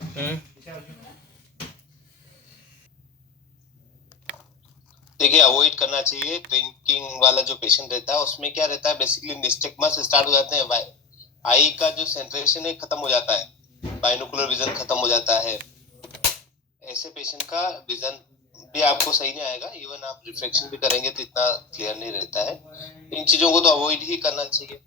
हम्म। देखिए, अवॉइड करना चाहिए ड्रिंकिंग वाला जो पेशेंट रहता है, उसमें क्या रहता है बेसिकली निस्टेगमास स्टार्ट हो जाते हैं, आई का जो सेंट्रेशन है खत्म हो जाता है, बाइनोकुलर विजन खत्म हो जाता है। ऐसे पेशेंट का विजन भी आपको सही नहीं आएगा, इवन आप रिफ्लेक्शन भी करेंगे तो इतना क्लियर नहीं रहता है। इन चीजों को तो अवॉइड ही करना चाहिए।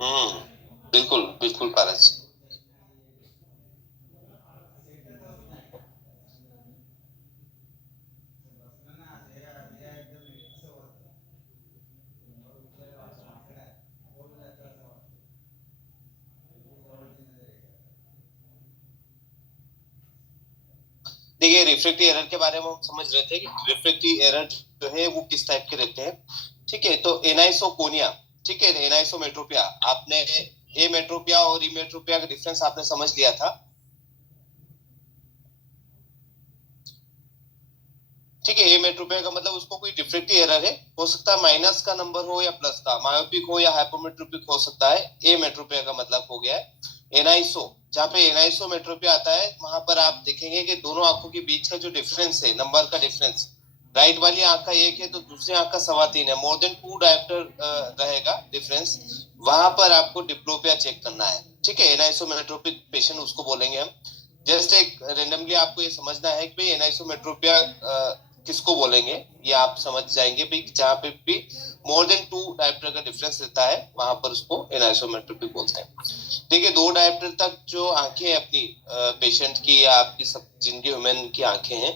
हम्म। बिल्कुल बिल्कुल पारस। देखिए, रिफ्रैक्टिव एरर के बारे में हम समझ रहे थे कि रिफ्रैक्टिव एरर जो है वो किस टाइप के रहते हैं। ठीक है, तो एनाइसोकोनिया, ठीक है, एनाइसोमेट्रोपिया, आपने ए मेट्रोपिया और ई मेट्रोपिया का डिफरेंस आपने समझ लिया था। ठीक है, ए मेट्रोपिया का मतलब उसको कोई डिफ्रेक्टिव एरर है, हो सकता है माइनस का नंबर हो या प्लस का, मायोपिक हो या हाइपोमेट्रोपिक हो सकता है। ए मेट्रोपिया का मतलब हो गया है एनाइसो। जहाँ पे एनाइसो मेट्रोपिया आता है वहां पर आप देखेंगे कि दोनों आंखों के बीच का जो डिफरेंस है, नंबर का डिफरेंस, राइट वाली आंख का एक है तो दूसरी आंख का 3.25 है, मोर देन 2 डायोप्टर रहेगा डिफरेंस। वहां पर आपको डिप्लोपिया चेक करना है। ठीक है, एनाइसोमेट्रोपिक पेशेंट उसको बोलेंगे हम। जस्ट एक रेंडमली आपको ये समझना है कि भाई एनाइसोमेट्रोपिया किसको बोलेंगे, ये आप समझ जाएंगे भाई जहाँ पे भी मोर देन 2 डायोप्टर का डिफरेंस रहता है वहां पर उसको एनाइसोमेट्रोपिक बोलते हैं। देखिए, 2 डायोप्टर तक जो आंखें हैं अपनी पेशेंट की या आपकी सब जिनकी ह्यूमन की आंखें हैं,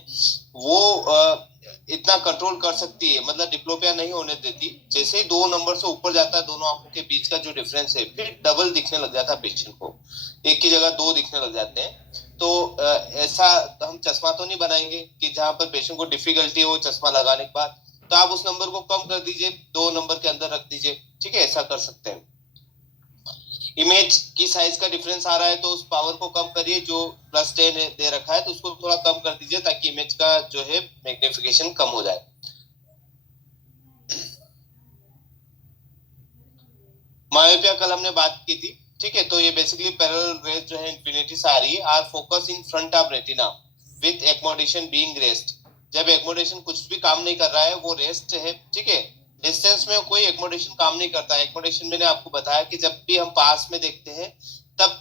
वो इतना कंट्रोल कर सकती है, मतलब डिप्लोपिया नहीं होने देती। जैसे ही 2 नंबर से ऊपर जाता है दोनों आंखों के बीच का जो डिफरेंस है, फिर डबल दिखने लग जाता है पेशेंट को, एक की जगह 2 दिखने लग जाते हैं। तो ऐसा हम चश्मा तो नहीं बनाएंगे कि जहां पर पेशेंट को डिफिकल्टी हो चश्मा लगाने के बाद, तो आप उस नंबर को कम कर दीजिए, 2 नंबर के अंदर रख दीजिए। ठीक है, ऐसा कर सकते हैं। इमेज की साइज का डिफरेंस आ रहा है तो उस पावर को कम करिए, जो +10 दे रखा है तो उसको थोड़ा कम कर दीजिए ताकि इमेज का जो है मैग्निफिकेशन कम हो जाए। मायोपिया कल हमने बात की थी। ठीक है, तो ये बेसिकली पैरेलल रेज जो है इंफिनिटी से आ रही है, are focus in front of retina with accommodation being rest. जब एक्मोडेशन कुछ भी काम नहीं कर रहा है, वो रेस्ट है। ठीक है, डिस्टेंस में कोई एक्मोडेशन काम नहीं करता है। एक्मोडेशन मैंने आपको बताया कि जब भी हम पास में देखते हैं तब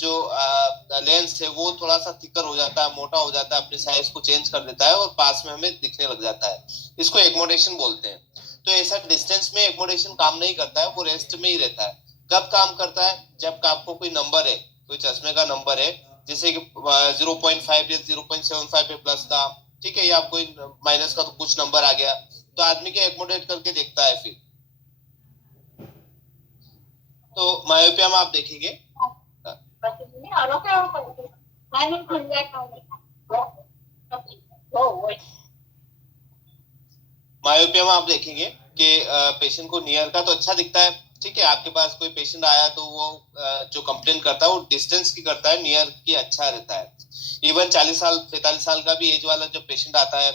जो लेंस है वो थोड़ा सा थिकर हो जाता है, मोटा हो जाता है, अपने साइज को चेंज कर देता है और पास में हमें दिखने लग जाता है। इसको एक्मोडेशन बोलते हैं। तो ऐसा डिस्टेंस में एक्मोडेशन काम नहीं करता है, वो रेस्ट में ही रहता है। कब काम करता है? जब आपको कोई नंबर है, कोई चश्मे का नंबर है, जैसे कि 0.5 या 0.75 है प्लस का, ठीक है, या कोई माइनस का तो कुछ नंबर आ गया, तो आदमी के एक्मोडेट करके देखता है फिर। तो मायोपिया में आप देखेंगे, मायोपिया में आप देखेंगे कि पेशेंट को नियर का तो अच्छा दिखता है। ठीक है, आपके पास कोई पेशेंट आया तो वो जो कंप्लेन करता है वो डिस्टेंस की करता है, नियर की अच्छा रहता है। इवन 40 साल 45 साल का भी एज वाला जब पेशेंट आता है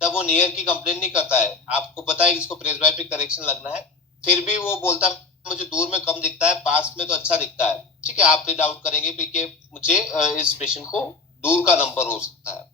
तब वो नियर की कंप्लेन नहीं करता है। आपको पता है कि इसको प्रेसबायोपिक करेक्शन लगना है, फिर भी वो बोलता है मुझे दूर में कम दिखता है, पास में तो अच्छा दिखता है। ठीक है, आप भी डाउट करेंगे कि मुझे इस पेशेंट को दूर का नंबर हो सकता है।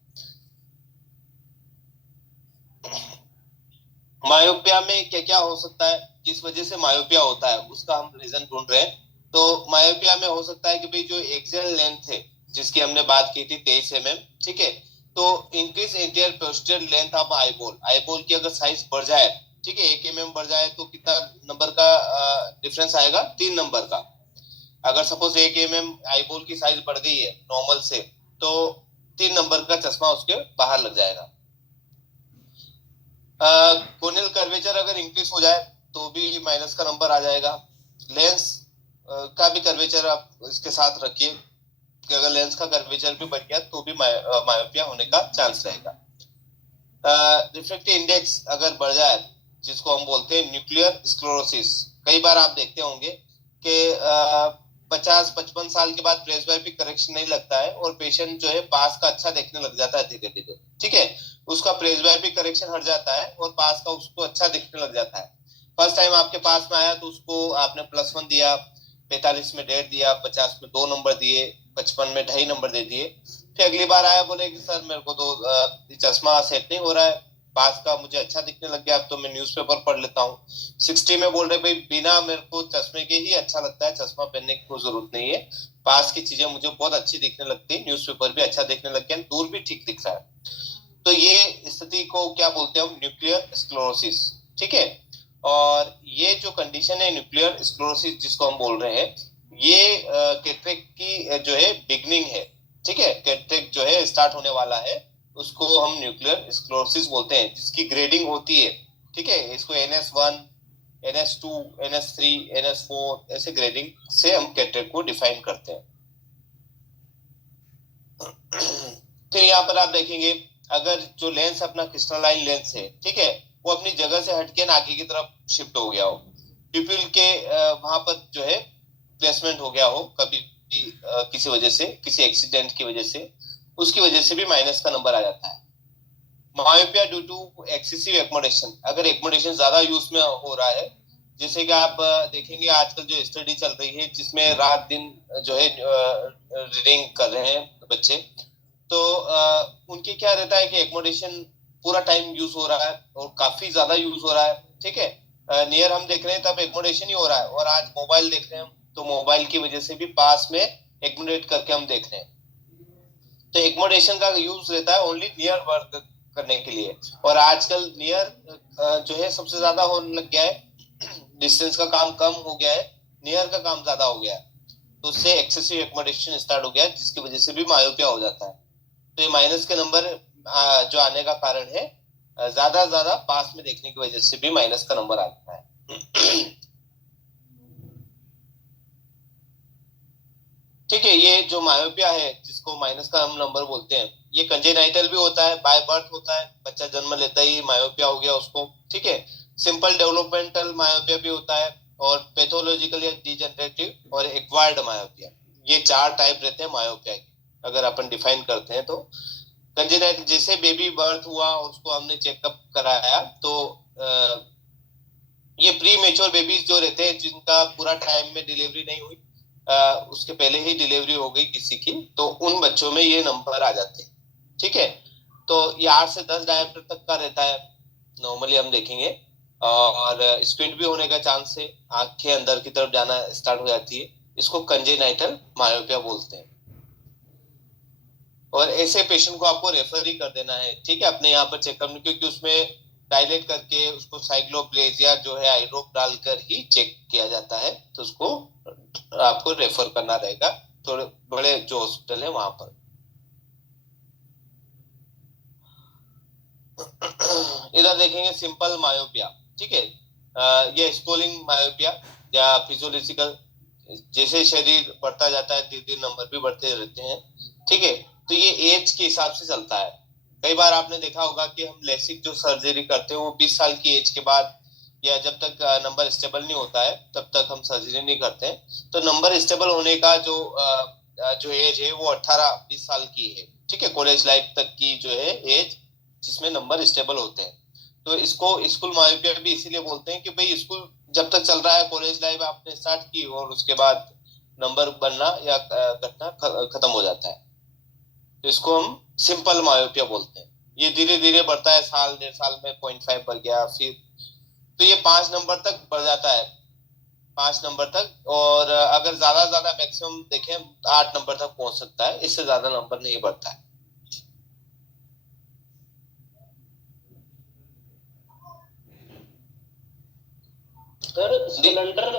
मायोपिया में क्या क्या हो सकता है, किस वजह से मायोपिया होता है, उसका हम रीजन ढूंढ रहे हैं। तो मायोपिया में हो सकता है कि भाई जो एक्सियल लेंथ है जिसकी हमने बात की थी 23 mm, ठीक है, तो increase anterior posterior length of eyeball, eyeball की अगर साइज बढ़ जाए, ठीक है, 1 mm बढ़ जाए तो कितना नंबर का डिफरेंस आएगा? 3 नंबर का। अगर सपोज 1 mm आईबॉल की साइज बढ़ गई है नॉर्मल से, तो 3 नंबर का चश्मा उसके बाहर लग जाएगा। कोनियल कर्वेचर अगर इंक्रीज हो जाए तो भी माइनस का नंबर आ जाएगा। लेंस का भी कर्वेचर आप इसके साथ रखिए। कि अगर लेंस का कर्वेचर भी बढ़ गया तो भी मायोपिया होने का चांस रहेगा। रिफ्रैक्टिव इंडेक्स अगर बढ़ जाए, जिसको हम बोलते हैं न्यूक्लियर स्क्लेरोसिस, कई बार आप देखते होंगे कि 50-55 साल के बाद प्रेसबायोपिक करेक्शन नहीं लगता है और पेशेंट जो है पास का अच्छा देखने लग जाता है धीरे धीरे, ठीक है। उसका प्रेसबायोपिक करेक्शन हट जाता है और पास का उसको अच्छा दिखने लग जाता है। फर्स्ट टाइम आपके पास में आया तो उसको आपने +1 दिया, 45 में 1.5 दिया, 50 में 2 नंबर दिए, 55 में 2.5 नंबर दे दिए। फिर अगली बार आया, बोले कि सर मेरे को तो चश्मा सेट नहीं हो रहा है, पास का मुझे अच्छा दिखने लग गया, अब तो मैं न्यूज़पेपर पढ़ लेता हूँ। 60 में बोल रहे भाई बिना मेरे को चश्मे के ही अच्छा लगता है, चश्मा पहनने की कोई जरूरत नहीं है, पास की चीजें मुझे बहुत अच्छी दिखने लगती है, न्यूज़पेपर भी अच्छा दिखने लग गया, दूर भी ठीक दिख रहा है। तो ये स्थिति को क्या बोलते हैं हम, न्यूक्लियर स्क्लेरोसिस, ठीक है। और ये जो कंडीशन है न्यूक्लियर स्क्लेरोसिस जिसको हम बोल रहे हैं, ये कैटरेक्ट की जो है बिगनिंग है, ठीक है। कैटरेक्ट जो है स्टार्ट होने वाला है, उसको हम न्यूक्लियर स्क्लेरोसिस बोलते हैं, जिसकी ग्रेडिंग होती है, ठीक है। इसको NS1, NS2, NS3, NS4 ऐसे ग्रेडिंग से हम कैटरेक्ट को डिफाइन करते हैं। फिर यहाँ पर आप देखेंगे, अगर जो लेंस अपना क्रिस्टलाइन लेंस है, ठीक है, वो अपनी जगह से हटके नाके की तरफ शिफ्ट हो गया हो, प्यूपिल के वहां पर जो है प्लेसमेंट हो गया हो कभी भी, किसी वजह से, किसी एक्सीडेंट की वजह से, उसकी वजह से भी माइनस का नंबर आ जाता है। मायोपिया ड्यू टू एक्सेसिव एक्मोडेशन, अगर एक्मोडेशन ज्यादा यूज में हो रहा है, जैसे कि आप देखेंगे आजकल जो स्टडी चल रही है जिसमें रात दिन जो है रीडिंग कर रहे हैं बच्चे, तो उनके क्या रहता है कि एक्मोडेशन पूरा टाइम यूज हो रहा है और काफी ज्यादा यूज हो रहा है, ठीक है। नियर हम देख रहे हैं तब एक्मोडेशन ही हो रहा है, और आज मोबाइल देख रहे हैं हम तो मोबाइल की वजह से भी पास में एक्मोडेट करके हम देख रहे हैं। तो एक्मोडेशन का यूज रहता है ओनली नियर वर्क करने के लिए, और आजकल नियर जो है सबसे ज्यादा होने लग गया है, डिस्टेंस का काम कम हो गया है, नियर का काम ज्यादा हो गया है, तो उससे एक्सेसिव एक्मोडेशन स्टार्ट हो गया है, जिसकी वजह से भी मायोपिया हो जाता है। तो ये माइनस के नंबर जो आने का कारण है, ज्यादा पास में देखने की वजह से भी माइनस का नंबर आता है। ठीक है, ये जो मायोपिया है जिसको माइनस का हम नंबर बोलते हैं, ये कंजेनाइटल भी होता है, बाय बर्थ होता है, बच्चा जन्म लेता ही मायोपिया हो गया उसको, ठीक है। सिंपल डेवलपमेंटल मायोपिया भी होता है, और पैथोलॉजिकल या डिजेनरेटिव और एक्वायर्ड मायोपिया, ये 4 टाइप रहते हैं मायोपिया के, अगर अपन डिफाइन करते हैं तो। कंजेनाइटल जैसे बेबी बर्थ हुआ, उसको हमने चेकअप कराया, तो ये प्री मेच्योर बेबीज जो रहते हैं जिनका पूरा टाइम में डिलीवरी नहीं हुई, उसके पहले ही डिलीवरी हो गई किसी की, तो उन बच्चों में ये नंबर आ जाते हैं, ठीक है। तो ये 8 से 10 डायप्टर तक का रहता है नॉर्मली हम देखेंगे, और स्क्विंट भी होने का चांस है, आंखें अंदर की तरफ जाना स्टार्ट हो जाती है, इसको कंजेनाइटल मायोपिया बोलते हैं। और ऐसे पेशेंट को आपको रेफर ही कर देना है, ठीक है, अपने यहाँ पर चेकअप में, क्योंकि उसमें डायलेट करके उसको साइक्लोप्लेजिया जो है आई ड्रॉप डालकर ही चेक किया जाता है, तो उसको आपको रेफर करना रहेगा थोड़े बड़े जो हॉस्पिटल है वहां पर। इधर देखेंगे सिंपल मायोपिया, ठीक है। ये स्कोलिंग मायोपिया या फिजियोलॉजिकल, जैसे शरीर बढ़ता जाता है धीरे धीरे नंबर भी बढ़ते रहते हैं, ठीक है। तो ये एज के हिसाब से चलता है। कई बार आपने देखा होगा कि हम लेसिक जो सर्जरी करते हैं वो 20 साल की एज के बाद, या जब तक नंबर स्टेबल नहीं होता है तब तक हम सर्जरी नहीं करते हैं। तो नंबर स्टेबल होने का जो एज है वो 18-20 साल की है, ठीक है, कॉलेज लाइफ तक की जो है एज जिसमें नंबर स्टेबल होते हैं। तो इसको स्कूल मायोपिया भी इसीलिए बोलते हैं कि भाई स्कूल जब तक चल रहा है, कॉलेज लाइफ आपने स्टार्ट की और उसके बाद नंबर बनना या घटना खत्म हो जाता है, तो इसको हम सिंपल मायोपिया बोलते हैं। ये धीरे धीरे बढ़ता है, साल 1.5 साल में 0.5 बढ़ गया, फिर तो ये 5 नंबर तक बढ़ जाता है, 5 नंबर तक, और अगर ज्यादा मैक्सिमम देखें 8 नंबर तक पहुंच सकता है, इससे ज्यादा नंबर नहीं बढ़ता है। सर सिलेंडर,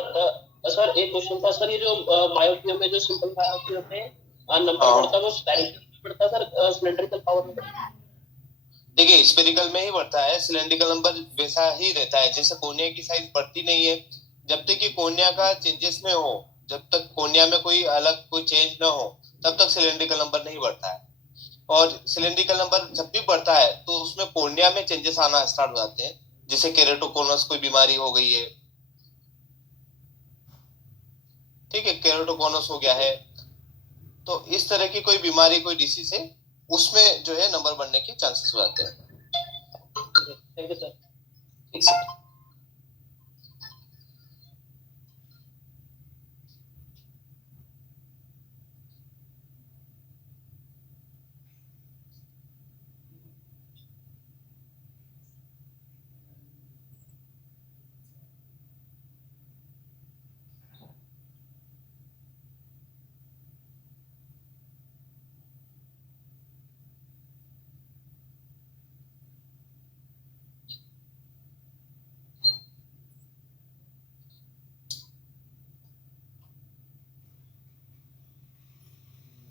सर एक क्वेश्चन था सर, ये जो मायोपिया में जो सिंपल मायोपिया में नंबर बढ़ता है वो स्पेरिकल में बढ़ता है सर, सिलेंड्रिकल पावर में बढ़ता है? देखिए स्पेरिकल में ही बढ़ता है, सिलेंड्रिकल नंबर वैसा ही रहता है, जैसे कोर्निया की साइज बढ़ती नहीं है, जब तक कि कोर्निया का चेंजेस में हो, जब तक कोर्निया में कोई अलग कोई चेंज ना हो, तब तक सिलेंड्रिकल नंबर नहीं बढ़ता है। और सिलेंड्रिकल नंबर जब भी बढ़ता है तो उसमें कोर्निया में चेंजेस आना स्टार्ट हो जाते हैं, जैसे केरेटोकोनस कोई बीमारी हो गई है, ठीक है, केरेटोकोनस हो गया है, तो इस तरह की कोई बीमारी, कोई डिसीज है, उसमें जो है नंबर बढ़ने के चांसेस हो जाते हैं। Thank you sir. ठीक है।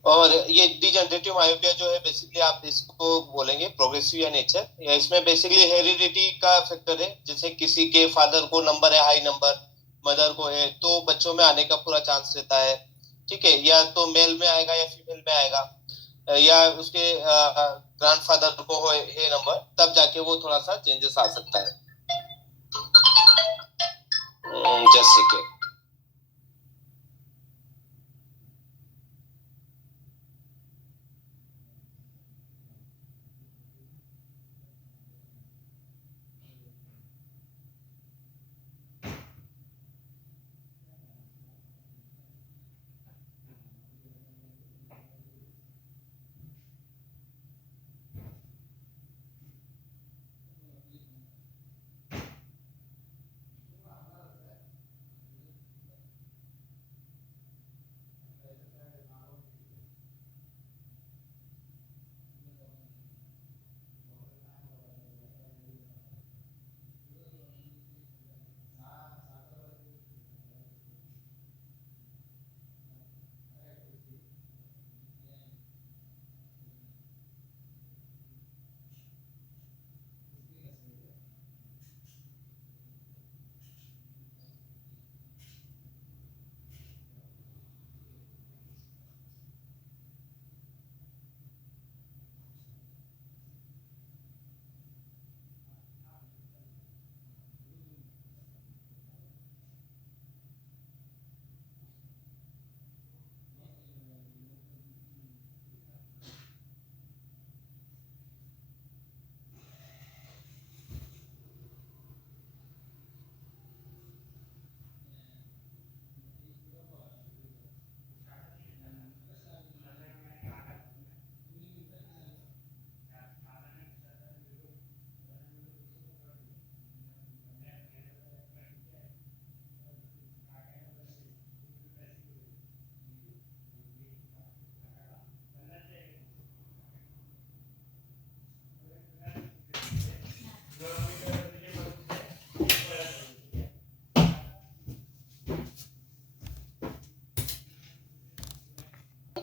और ये डिजनरेटिव मायोपिया जो है, बेसिकली आप इसको बोलेंगे प्रोग्रेसिव या नेचर, या इसमें बेसिकली हेरिडिटी का फैक्टर है, जैसे किसी के फादर को नंबर है हाई नंबर, मदर को है, तो बच्चों में आने का पूरा चांस रहता है, ठीक है, या तो मेल में आएगा या फीमेल में आएगा, या उसके ग्रैंडफादर को हो है नंबर, तब जाके वो थोड़ा सा चेंजेस आ सकता है। जैसे कि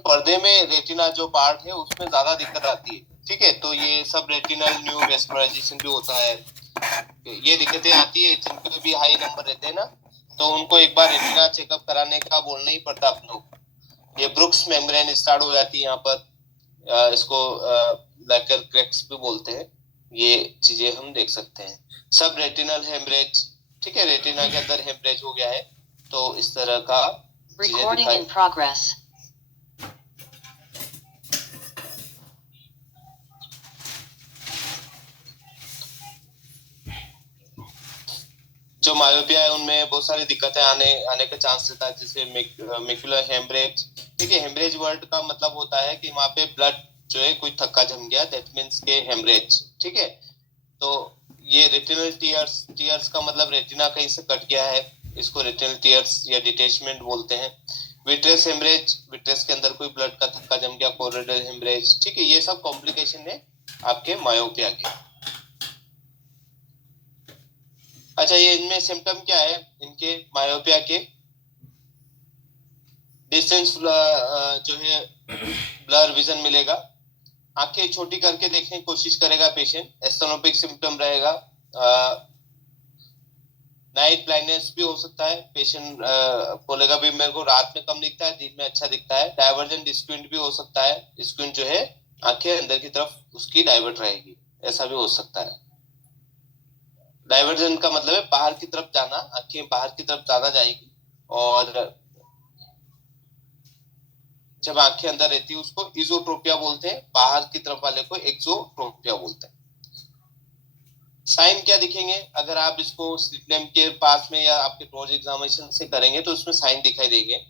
पर्दे में रेटिना जो पार्ट है उसमें ज्यादा दिक्कत आती है, ठीक है, तो ये सब रेटिनल न्यू वेस्कुलराइजेशन भी होता है, ये दिक्कतें आती है जिनके भी हाई नंबर रहते हैं ना, तो उनको एक बार रेटिना चेकअप कराने का बोलना ही पड़ता है अपनों। ये ब्रुक्स मेम्ब्रेन स्टार्ट हो जाती है यहाँ पर, इसको लैकर क्रैक्स भी बोलते हैं, ये चीजें हम देख सकते हैं। सब रेटिनल हेमरेज, ठीक है, रेटिना के अंदर हेमरेज हो गया है, तो इस तरह का Recording in progress. जो मायोपिया है उनमें बहुत सारी दिक्कतें आने का चांस रहता है, जैसे मेक्युलर हेमरेज, ठीक है, हेमरेज वर्ड का मतलब होता है कि वहां पे ब्लड जो है कोई थक्का जम गया, दैट मींस के हेमरेज, ठीक है, तो ये रेटिनल टीयर्स, टीयर्स का मतलब रेटिना कहीं से कट गया है, इसको रेटिनल टीयर्स या डिटेचमेंट बोलते हैं। विट्रेस हेमरेज, विट्रेस के अंदर कोई ब्लड का थक्का जम गया, कोरोइडल हेमरेज, ठीक है, ये सब कॉम्प्लिकेशन है आपके मायोपिया के। अच्छा, ये इनमें सिम्टम क्या है इनके मायोपिया के? डिस्टेंस जो है ब्लर विजन मिलेगा, आंखें छोटी करके देखने की कोशिश करेगा पेशेंट, एस्थेनोपिक सिम्टम रहेगा, नाइट ब्लाइंडनेस भी हो सकता है, पेशेंट बोलेगा भी मेरे को रात में कम दिखता है, दिन में अच्छा दिखता है। डाइवर्जेंट स्क्विंट भी हो सकता है, स्क्विंट जो है आंखें अंदर की तरफ उसकी डाइवर्ट रहेगी, ऐसा भी हो सकता है। डाइवर्जेंट का मतलब है बाहर की तरफ जाना, आंखें बाहर की तरफ ज्यादा जाएगी, और जब आंखें अंदर रहती है उसको इजोट्रोपिया बोलते हैं, बाहर की तरफ वाले को एक्सोट्रोपिया बोलते हैं। साइन क्या दिखेंगे अगर आप इसको स्लिट लैम्प के पास में या आपके टॉर्च एग्जामिनेशन से करेंगे तो उसमें साइन दिखाई देंगे।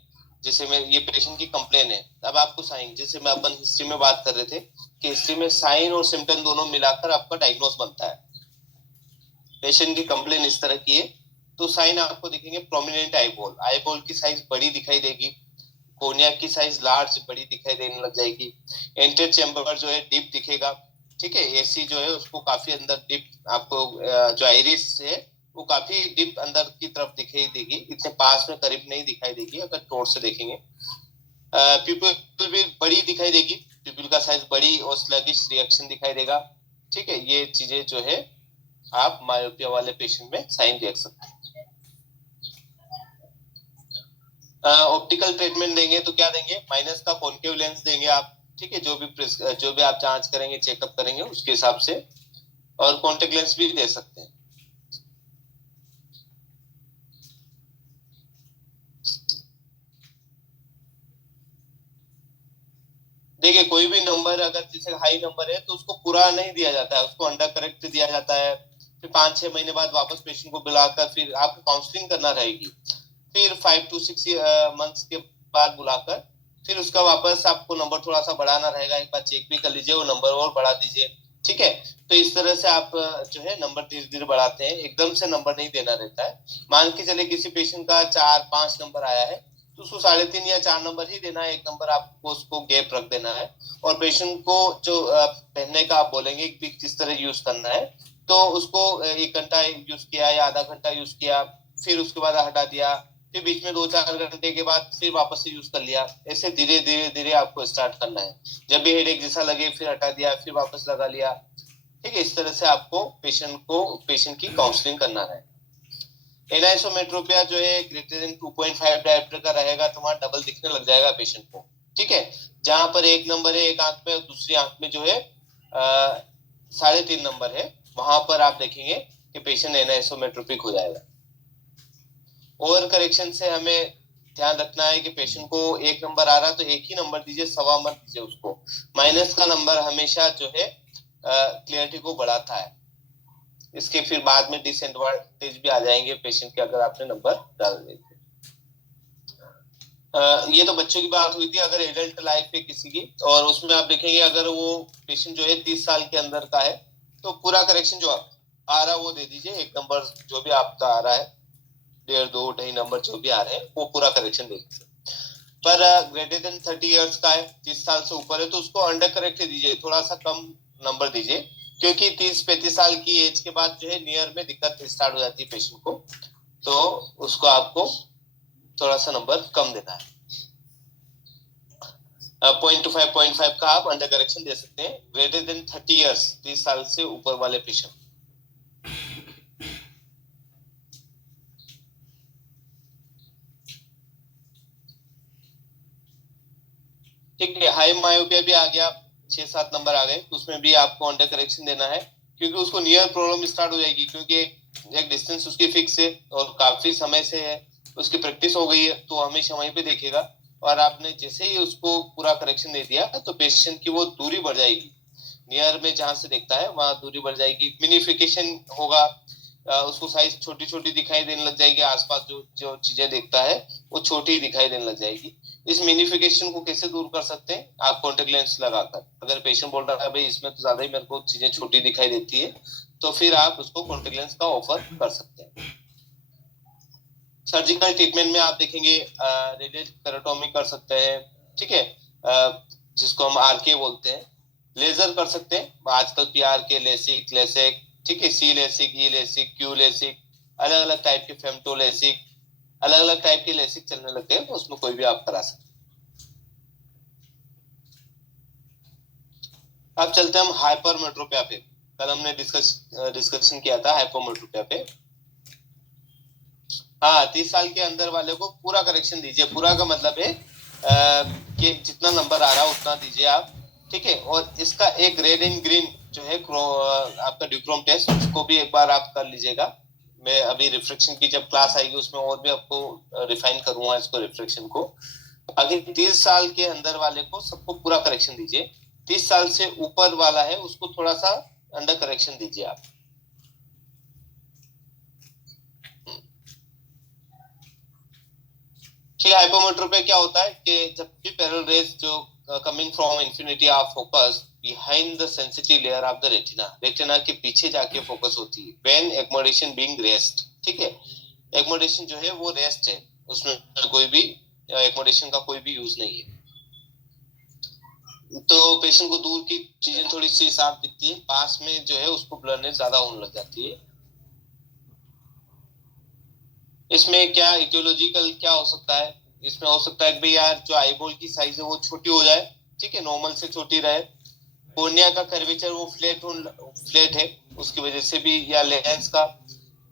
जैसे मैं ये पेशेंट की कंप्लेन है, अब आपको साइन, जैसे मैं अपन हिस्ट्री में बात कर रहे थे कि हिस्ट्री में साइन और सिम्टम दोनों मिलाकर आपका डायग्नोस बनता है। पेशेंट की कंप्लेन इस तरह की है तो साइन आपको दिखेंगे प्रोमिनेंट आईबॉल, आईबॉल की साइज बड़ी दिखाई देगी, कोर्निया की साइज लार्ज बड़ी दिखाई देने लग जाएगी, एंटर चेम्बर जो है डीप दिखेगा, ठीक है, एसी जो है उसको काफी अंदर डीप आपको जो आइरिस है वो काफी डीप अंदर की तरफ दिखाई देगी, इतने पास में करीब नहीं दिखाई देगी अगर टोर से देखेंगे। प्यूपिल भी बड़ी दिखाई देगी, प्यूपिल का साइज बड़ी और स्लगिश रिएक्शन दिखाई देगा, ठीक है, ये चीजें जो है आप मायोपिया वाले पेशेंट में साइन देख सकते हैं। ऑप्टिकल ट्रीटमेंट देंगे तो क्या देंगे, माइनस का कॉन्केव लेंस देंगे आप, ठीक है, जो भी आप जांच करेंगे चेकअप करेंगे उसके हिसाब से, और कॉन्टेक्ट लेंस भी दे सकते हैं। देखिए कोई भी नंबर अगर जैसे हाई नंबर है तो उसको पूरा नहीं दिया जाता है, उसको अंडर करेक्ट दिया जाता है, फिर 5-6 महीने बाद वापस पेशेंट को बुलाकर फिर आपको काउंसलिंग करना रहेगी, फिर 5 to 6 मंथ्स के बाद बुलाकर फिर उसका वापस आपको नंबर थोड़ा सा बढ़ाना रहेगा, एक बार चेक भी कर लीजिए, वो नंबर और बढ़ा दीजिए, ठीक है। तो इस तरह से आप जो है नंबर धीरे धीरे बढ़ाते हैं, एकदम से नंबर नहीं देना रहता है। मान के चले किसी पेशेंट का 4-5 नंबर आया है तो उसको 3.5 या 4 नंबर ही देना है, एक नंबर आपको उसको गैप रख देना है, और पेशेंट को जो पहनने का आप बोलेंगे कि किस तरह यूज करना है, तो उसको 1 घंटा यूज किया या आधा घंटा यूज किया, फिर उसके बाद हटा दिया, फिर बीच में 2-4 घंटे के बाद फिर वापस से यूज कर लिया, ऐसे धीरे धीरे धीरे आपको स्टार्ट करना है। जब भी हेडेक जैसा लगे फिर हटा दिया, फिर वापस लगा लिया, ठीक है, इस तरह से आपको पेशेंट की काउंसलिंग करना है। एनाइसोमेट्रोपिया जो है ग्रेटर देन 2.5 डायोप्टर का रहेगा तो वहां डबल दिखने लग जाएगा पेशेंट को, ठीक है, जहां पर एक नंबर है एक आंख में और दूसरी आंख में जो है 3.5 नंबर है, वहां पर आप देखेंगे कि पेशेंट एनाइसोमेट्रोपिक हो जाएगा। ओवर करेक्शन से हमें ध्यान रखना है कि पेशेंट को 1 नंबर आ रहा है तो एक ही नंबर दीजिए, सवा मत दीजिए उसको। माइनस का नंबर हमेशा जो है क्लियरिटी को बढ़ाता है, इसके फिर बाद में डिसएडवांटेज भी आ जाएंगे पेशेंट के अगर आपने नंबर डाल दिए। ये तो बच्चों की बात हुई थी, अगर एडल्ट लाइफ पे किसी की, और उसमें आप देखेंगे अगर वो पेशेंट जो है 30 साल के अंदर का है तो पूरा करेक्शन जो आ रहा है वो दे दीजिए, 1 नंबर जो भी आपका आ रहा है, 1.5, 2, 2.5 नंबर जो भी आ रहे हैं वो पूरा करेक्शन दे दीजिए। पर ग्रेटर देन 30 इयर्स का है, 30 साल से ऊपर है तो उसको अंडर करेक्ट दीजिए, थोड़ा सा कम नंबर दीजिए, क्योंकि 30-35 साल की एज के बाद जो है नियर में दिक्कत स्टार्ट हो जाती है पेशेंट को, तो उसको आपको थोड़ा सा नंबर कम देना है। 0.25 0.5 का आप अंडर करेक्शन दे सकते हैं ग्रेटर देन 30 इयर्स, 30 साल से ऊपर वाले पेशेंट। ठीक है, हाई मायोपिया भी आ गया, 6-7 नंबर आ गए, उसमें भी आपको अंडर करेक्शन देना है, क्योंकि उसको नियर प्रॉब्लम स्टार्ट हो जाएगी, क्योंकि एक डिस्टेंस उसकी फिक्स है और काफी समय से है, उसकी प्रैक्टिस हो गई है तो हमेशा वहीं पे देखेगा, और आपने जैसे ही उसको पूरा करेक्शन दे दिया तो पेशेंट की वो दूरी बढ़ जाएगी, नियर में जहां से देखता है वहां दूरी बढ़ जाएगी, मिनिफिकेशन होगा, उसको साइज छोटी छोटी दिखाई देने लग जाएगी, आसपास जो जो चीजें देखता है वो छोटी दिखाई देने लग जाएगी। इस मिनिफिकेशन को कैसे दूर कर सकते हैं, आप कॉन्टेक्ट लेंस लगाकर, अगर पेशेंट बोल रहा है भाई इसमें तो ज्यादा ही मेरे को चीजें छोटी दिखाई देती है, तो फिर आप उसको कॉन्टेक्ट लेंस का ऑफर कर सकते हैं। सर्जिकल ट्रीटमेंट में आप देखेंगे रेडियल केराटोमी कर सकते हैं, ठीक है, जिसको हम आरके बोलते हैं, लेजर कर सकते हैं, आजकल पीआरके, लेसिक, लेसेक, ठीक है, सी लेसिक, ई लेसिक, क्यू लेसिक, अलग अलग टाइप के फेमटो लेसिक, अलग अलग टाइप के लेसिक चलने लगते हैं, तो उसमें कोई भी आप करा सकते हैं। अब चलते हैं हम हाइपरमेट्रोपिया पे, कल हमने डिस्कशन किया था हाइपरमेट्रोपिया पे। हाँ 30 साल के अंदर वाले को पूरा करेक्शन दीजिए। पूरा का मतलब है कि जितना नंबर आ रहा है उतना दीजिए आप, ठीक है। और इसका एक रेड एंड ग्रीन जो है आपका ड्यूक्रोम टेस्ट, उसको भी एक बार आप कर लीजिएगा। मैं अभी रिफ्लेक्शन की जब क्लास आएगी उसमें और भी आपको रिफाइन करूंगा इसको, रिफ्लेक्शन को। अगर 30 साल के अंदर वाले को सबको पूरा करेक्शन दीजिए, 30 साल से ऊपर वाला है उसको थोड़ा सा अंडर करेक्शन दीजिए आप। ठीक है। हाइपोमेट्रोपिया क्या होता है कि जब भी पैरेलल रेज जो coming from infinity are focus behind the sensitive layer of the retina, retina के पीछे जाके फोकस होती है व्हेन एक्मोडेशन बीइंग रेस्ट, ठीक है। एक्मोडेशन जो है वो रेस्ट है, उसमें कोई भी एक्मोडेशन का कोई भी यूज नहीं है। तो पेशेंट को दूर की चीजें थोड़ी सी साफ दिखती है, पास में जो है उसको ब्लरनेस ज्यादा होने लग जाती है। इसमें क्या इटियोलॉजिकल क्या हो सकता है, इसमें हो सकता है कि भाई यार जो आईबॉल की साइज है वो छोटी हो जाए, ठीक है, नॉर्मल से छोटी रहे। कोर्निया का कर्वेचर वो फ्लैट है, उसकी वजह से भी, या लेंस का।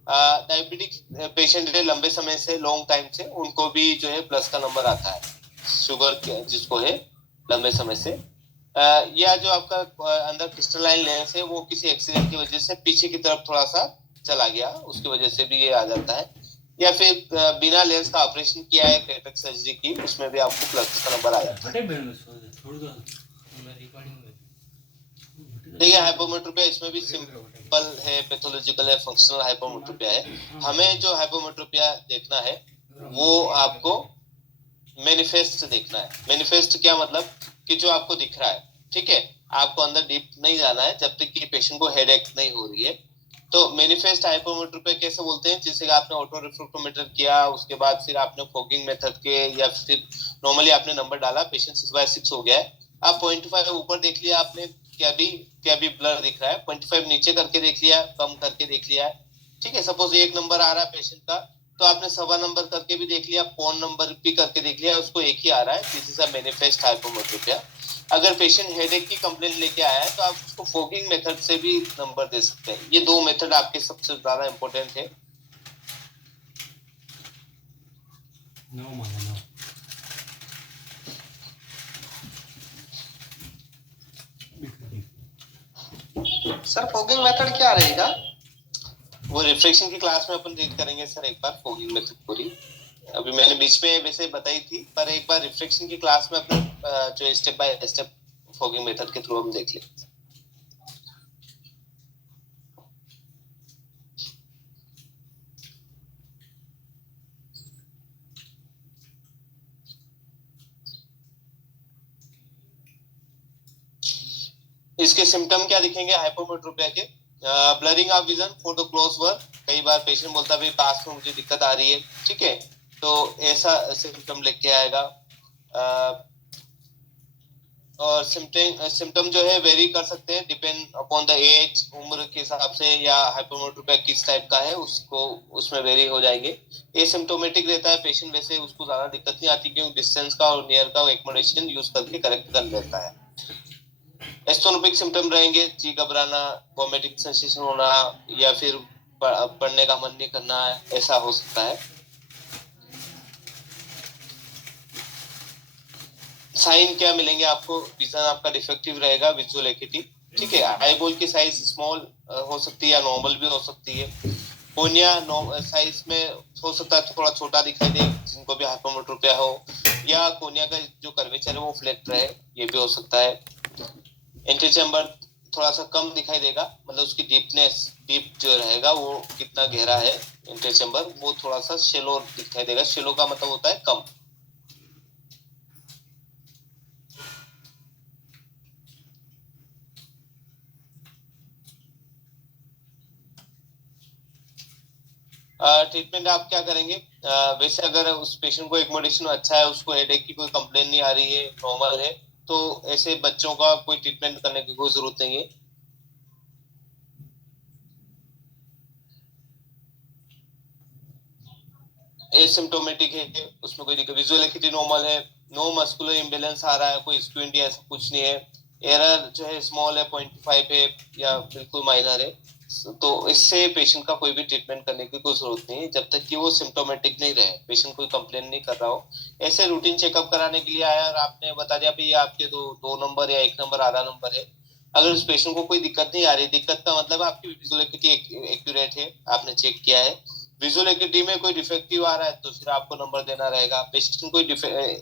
डायबिटिक पेशेंट है लंबे समय से, लॉन्ग टाइम से, उनको भी जो है प्लस का नंबर आता है, शुगर जिसको है लंबे समय से। या जो आपका अंदर क्रिस्टलाइन लेंस है वो किसी एक्सीडेंट की वजह से पीछे की तरफ थोड़ा सा चला गया, उसकी वजह से भी ये आ जाता है। या फिर बिना लेंस का ऑपरेशन किया है, कैटरेक्ट सर्जरी की, उसमें भी आपको प्लस का नंबर आ जाता है। ठीक है। हाइपोमेट्रोपिया इसमें भी सिंपल है, पैथोलॉजिकल है, फंक्शनल हाइपोमेट्रोपिया है। हमें जो हाइपोमेट्रोपिया देखना है वो आपको मैनिफेस्ट देखना है। मैनिफेस्ट क्या मतलब कि जो आपको दिख रहा है, ठीक है, आपको अंदर डीप नहीं जाना है जब तक कि पेशेंट को हेडेक नहीं हो रही है। तो मैनिफेस्ट हाइपोमेट्रोपिया कैसे बोलते हैं, जैसे कि आपने ऑटो रिफ्रैक्टोमीटर किया, उसके बाद फिर आपने फॉगिंग मेथड के, या फिर नॉर्मली आपने नंबर डाला, पेशेंट 6/6 हो गया है, आप 0.5 ऊपर देख लिया आपने, क्या भी ब्लर दिख रहा है, 0.5 नीचे करके देख लिया, कम करके देख लिया है, ठीक है। सपोज एक नंबर आ रहा है पेशेंट का, तो आपने 1.25 नंबर करके भी देख लिया, पौन नंबर भी करके देख लिया, उसको एक ही आ रहा है, दिस इज अ मैनिफेस्ट हाइपोमेट्रोपिया। अगर पेशेंट हेडेक की कंप्लेंट लेके आया है तो आप उसको फोगिंग मेथड से भी नंबर दे सकते हैं। ये दो मेथड आपके सबसे ज्यादा इंपॉर्टेंट है। सर फॉगिंग मेथड क्या रहेगा? वो रिफ्लेक्शन की क्लास में अपन रीड करेंगे सर एक बार फॉगिंग मेथड पूरी। अभी मैंने बीच में वैसे बताई थी, पर एक बार रिफ्लेक्शन की क्लास में अपने जो step by step fogging method के थ्रू हम देख लें। इसके सिम्टम क्या दिखेंगे हाइपोमेट्रोपिया के? Blurring of vision for the close work, कई बार पेशेंट बोलता है भाई पास में मुझे दिक्कत आ रही है, ठीक है, तो ऐसा सिम्टम लेके आएगा। और सिम्टम जो है वेरी कर सकते हैं, डिपेंड अपॉन द एज, उम्र के हिसाब से, या हाइपोमेट्रोपिया किस टाइप का है उसको, उसमें वेरी हो जाएंगे। एसिम्प्टोमेटिक रहता है पेशेंट, वैसे उसको ज्यादा दिक्कत नहीं आती, क्योंकि डिस्टेंस का और नियर का एक्मोडेशन यूज करके करेक्ट कर लेता है। एस्थोनोपिक सिम्टम रहेंगे, जी घबराना, वोमिटिंग सेंसेशन होना, या फिर पढ़ने का मन नहीं करना, ऐसा हो सकता है। साइन क्या मिलेंगे आपको? विजन आपका डिफेक्टिव रहेगा, विजुअल एक्यूटी, ठीक है। आईबॉल की साइज स्मॉल हो सकती है या नॉर्मल भी हो सकती है। कोर्निया साइज में हो सकता है थोड़ा छोटा दिखाई दे जिनको भी हाइपोमेट्रोपिया हो, या कोर्निया का जो कर्वेचर है वो फ्लैट रहे, ये भी हो सकता है। एंटीचैम्बर थोड़ा सा कम दिखाई देगा, मतलब उसकी डीप जो रहेगा वो कितना गहरा है, एंटीचैम्बर वो थोड़ा सा शेलो दिखाई देगा। शेलो का मतलब होता है कम। ट्रीटमेंट आप क्या करेंगे? वैसे अगर उस पेशेंट को एक्मोडेशन अच्छा है, उसको हेडेक की कोई कंप्लेन नहीं आ रही है, नॉर्मल है, तो ऐसे बच्चों का कोई ट्रीटमेंट करने की कोई जरूरत नहीं है। एसिम्प्टोमेटिक है, उसमें कोई दिक्कत, विजुअल एक्यूटी नॉर्मल है, नो मस्कुलर इम्बैलेंस आ रहा है, कोई स्क्विंट या ऐसा कुछ नहीं है। एरर जो है स्मॉल है, 0.5 है, या बिल्कुल माइनर है। तो इससे पेशेंट का कोई भी ट्रीटमेंट करने की कोई जरूरत नहीं है जब तक कि वो सिम्टोमेटिक नहीं रहे, पेशेंट कोई कंप्लेन नहीं कर रहा हो। ऐसे रूटीन चेकअप कराने के लिए आया और आपने बता दिया भाई आपके दो नंबर या एक नंबर आधा नंबर है। अगर उस पेशेंट को कोई दिक्कत नहीं आ रही, दिक्कत का मतलब आपकी विजुअल एक्यूटी एक्यूरेट है, आपने चेक किया है, विजुअल एक्यूटी में कोई डिफेक्टिव आ रहा है तो फिर आपको नंबर देना रहेगा। पेशेंट कोई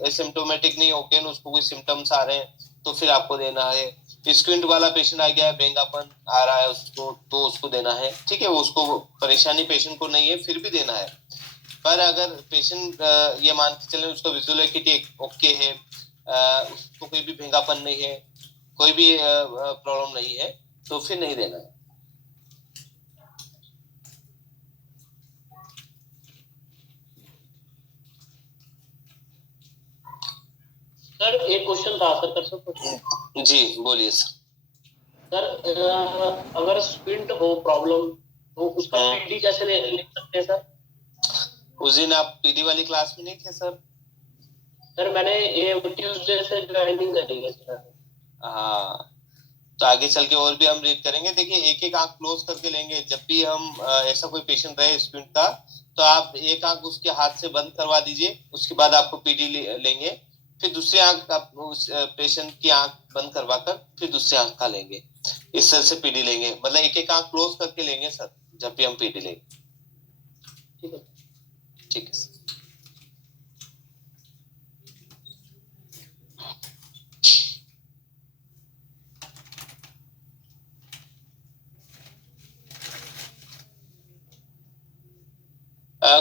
एसिम्प्टोमेटिक नहीं होके उसको कोई सिम्टम्स आ रहे हैं तो फिर आपको देना है। स्क्विंट वाला पेशेंट आ गया है, बेंगापन आ रहा है उसको, तो उसको देना है, ठीक है। उसको परेशानी पेशेंट को नहीं है फिर भी देना है। पर अगर पेशेंट ये मान के चले उसका विजुअल एक्यूटी ओके है, उसको कोई भी भेंगापन नहीं है, कोई भी प्रॉब्लम नहीं है, तो फिर नहीं देना है। सर एक क्वेश्चन था सर, कर सकते? जी बोलिए सर। सर अगर स्क्विंट हो प्रॉब्लम तो उसका पीडी कैसे लिख सकते हैं सर? उस दिन आप पीडी वाली क्लास में नहीं थे सर? सर मैंने ये ट्यूसडे से ज्वाइनिंग करी है सर। हाँ, तो आगे चल के और भी हम रीड करेंगे। देखिए एक एक आंख क्लोज करके लेंगे जब भी हम ऐसा कोई पेशेंट रहे स्क्विंट का, तो आप एक आंख उसके हाथ से बंद करवा दीजिए, उसके बाद आपको पीडी लेंगे, फिर दूसरी आंख आप उस पेशेंट की आंख बंद करवा कर फिर दूसरी आंख का लेंगे, इस तरह से पीडी लेंगे। मतलब एक एक आंख क्लोज करके लेंगे सर जब भी हम पीडी लेंगे। ठीक है, ठीक है सर।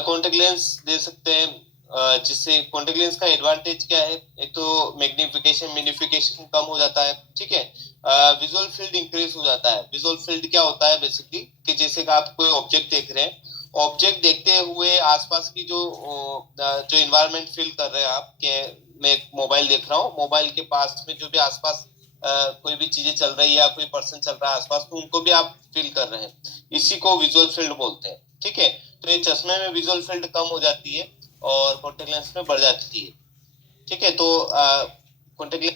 कॉन्टेक्ट लेंस दे सकते हैं, जिससे कॉन्टेक्ट लेंस का एडवांटेज क्या है, एक तो मैग्निफिकेशन मिनिफिकेशन कम हो जाता है, ठीक है। विजुअल फील्ड इंक्रीज हो जाता है। विजुअल फील्ड क्या होता है बेसिकली कि जैसे कि आप कोई ऑब्जेक्ट देख रहे हैं, ऑब्जेक्ट देखते हुए आसपास की जो इन्वायरमेंट फील कर रहे हैं आप, के मैं मोबाइल देख रहा हूँ, मोबाइल के पास में जो भी आसपास कोई भी चीजें चल रही है या कोई पर्सन चल रहा है आसपास, तो उनको भी आप फील कर रहे हैं, इसी को विजुअल फील्ड बोलते हैं, ठीक है। तो ये चश्मे में विजुअल फील्ड कम हो जाती है और कॉन्टेक्ट लेंस में बढ़ जाती है, ठीक है। तो कॉन्टेक्ट लेंस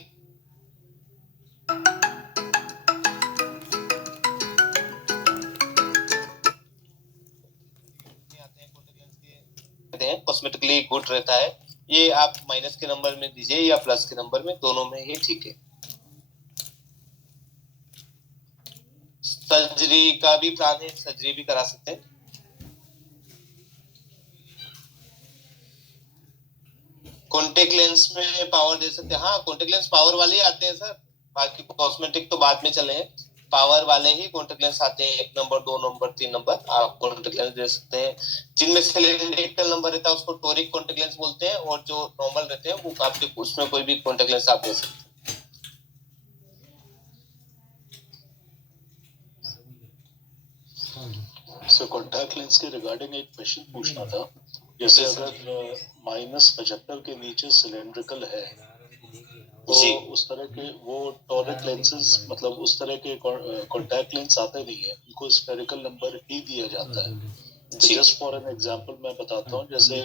कॉस्मेटिकली गुड रहता है। ये आप माइनस के नंबर में दीजिए या प्लस के नंबर में, दोनों में ही ठीक है। सर्जरी का भी प्लान है, सर्जरी भी करा सकते हैं। कॉन्टेक्ट लेंस में पावर दे सकते हैं, हाँ कॉन्टेक्ट लेंस पावर वाले ही आते हैं सर, बाकी कॉस्मेटिक तो बाद में चले हैं, पावर वाले ही कॉन्टेक्ट लेंस आते हैं, 1 नंबर 2 नंबर 3 नंबर आप कॉन्टेक्ट लेंस दे सकते हैं। जिनमें सिलिंड्रिकल नंबर रहता है उसको टोरिक कॉन्टेक्ट लेंस बोलते हैं, और जो नॉर्मल रहते हैं वो आपके उसमें कोई भी कॉन्टेक्ट लेंस आप दे सकते हैं। सर कॉन्टैक्ट लेंस के रिगार्डिंग एक क्वेश्चन पूछना था, जैसे अगर -75 के नीचे सिलेंड्रिकल है तो उस तरह के वो टॉरिक लेंसेज, मतलब उस तरह के कॉन्टैक्ट लेंस आते नहीं है, उनको स्फेरिकल नंबर ही दिया जाता है। तो जस्ट फॉर एन एग्जांपल मैं बताता हूँ, जैसे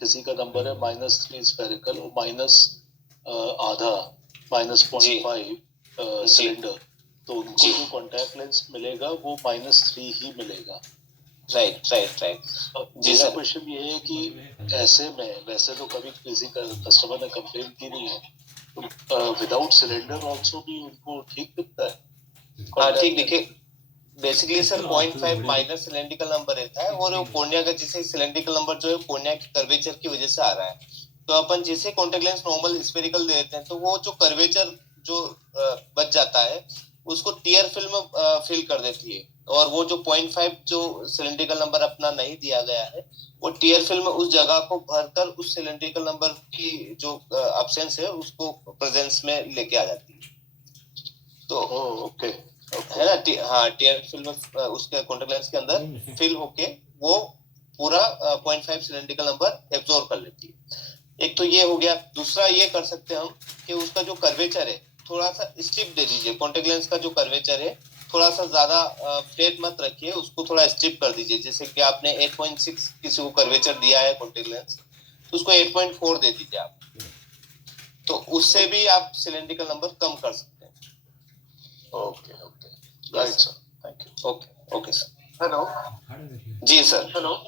किसी का नंबर है -3 स्फेरिकल और माइनस आधा -0.5 सिलेंडर, तो उनको जो कॉन्टैक्ट लेंस मिलेगा वो -3 ही मिलेगा। राइट। मेरा क्वेश्चन ये है कि ऐसे में वैसे तो कभी किसी का कस्टमर ने कंप्लेन की नहीं है, तो विदाउट सिलेंडर आल्सो भी उनको ठीक दिखता है? हाँ ठीक दिखे। Basically sir 0.5 minus cylindrical number रहता है, और वो कोर्निया का जैसे सिलेंड्रिकल नंबर जो है कोर्निया के कर्वेचर की वजह से आ रहा है। तो अपन जैसे कॉन्टेक्ट लेंस नॉर्मल स्फेरिकल दे देते हैं, तो वो जो कर्वेचर जो बच जाता है उसको टीयर फिल्म फिल कर देती है, और वो जो 0.5 जो सिलेंड्रिकल नंबर अपना नहीं दिया गया है, वो टीयर फिल्म उस जगह को भरकर उस सिलेंड्रिकल नंबर की जो एब्सेंस है उसको प्रेजेंस में लेके आ जाती है। तो ओके है ना, हाँ टीयर फिल्म उसके कॉन्टेक्ट लेंस के अंदर फिल होके वो पूरा 0.5 सिलेंड्रिकल नंबर एब्जॉर्ब कर लेती है। एक तो ये हो गया। दूसरा ये कर सकते हैं हम कि उसका जो कर्वेचर है थोड़ा सा स्टिप दे दीजिए, कॉन्टेक्ट लेंस का जो कर्वेचर है थोड़ा सा ज्यादा फ्लैट मत रखिए, उसको थोड़ा स्टिप कर दीजिए। जैसे कि आपने 8.6 किसी को कर्वेचर दिया है कॉन्टेक्ट लेंस, तो उसको 8.4 दे दीजिए आप, तो उससे भी आप सिलेंड्रिकल नंबर कम कर सकते हैं। Okay right sir, thank you. Okay. Okay sir. Hello ji sir. Hello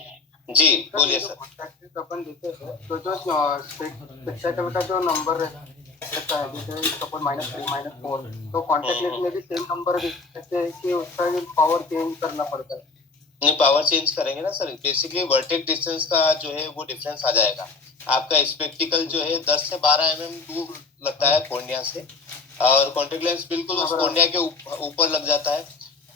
ji बोलिए सर। कॉन्टैक्ट अपन देते हैं तो जो स्पेक्ट्रल का जो नंबर रहता है जैसे सपोज -3 -4 तो कॉन्टैक्ट लिस्ट में भी सेम नंबर देते हैं कि उसका भी पावर चेंज करना पड़ता है? नहीं, पावर चेंज करेंगे ना सर, बेसिकली वर्टेक्स डिस्टेंस का जो है वो डिफरेंस आ जाएगा। आपका स्पेक्टिकल जो है 10 से 12 दूर लगता है कॉर्निया से, और कॉन्टेक्ट लेंस बिल्कुल उस कॉर्निया के ऊपर लग जाता है।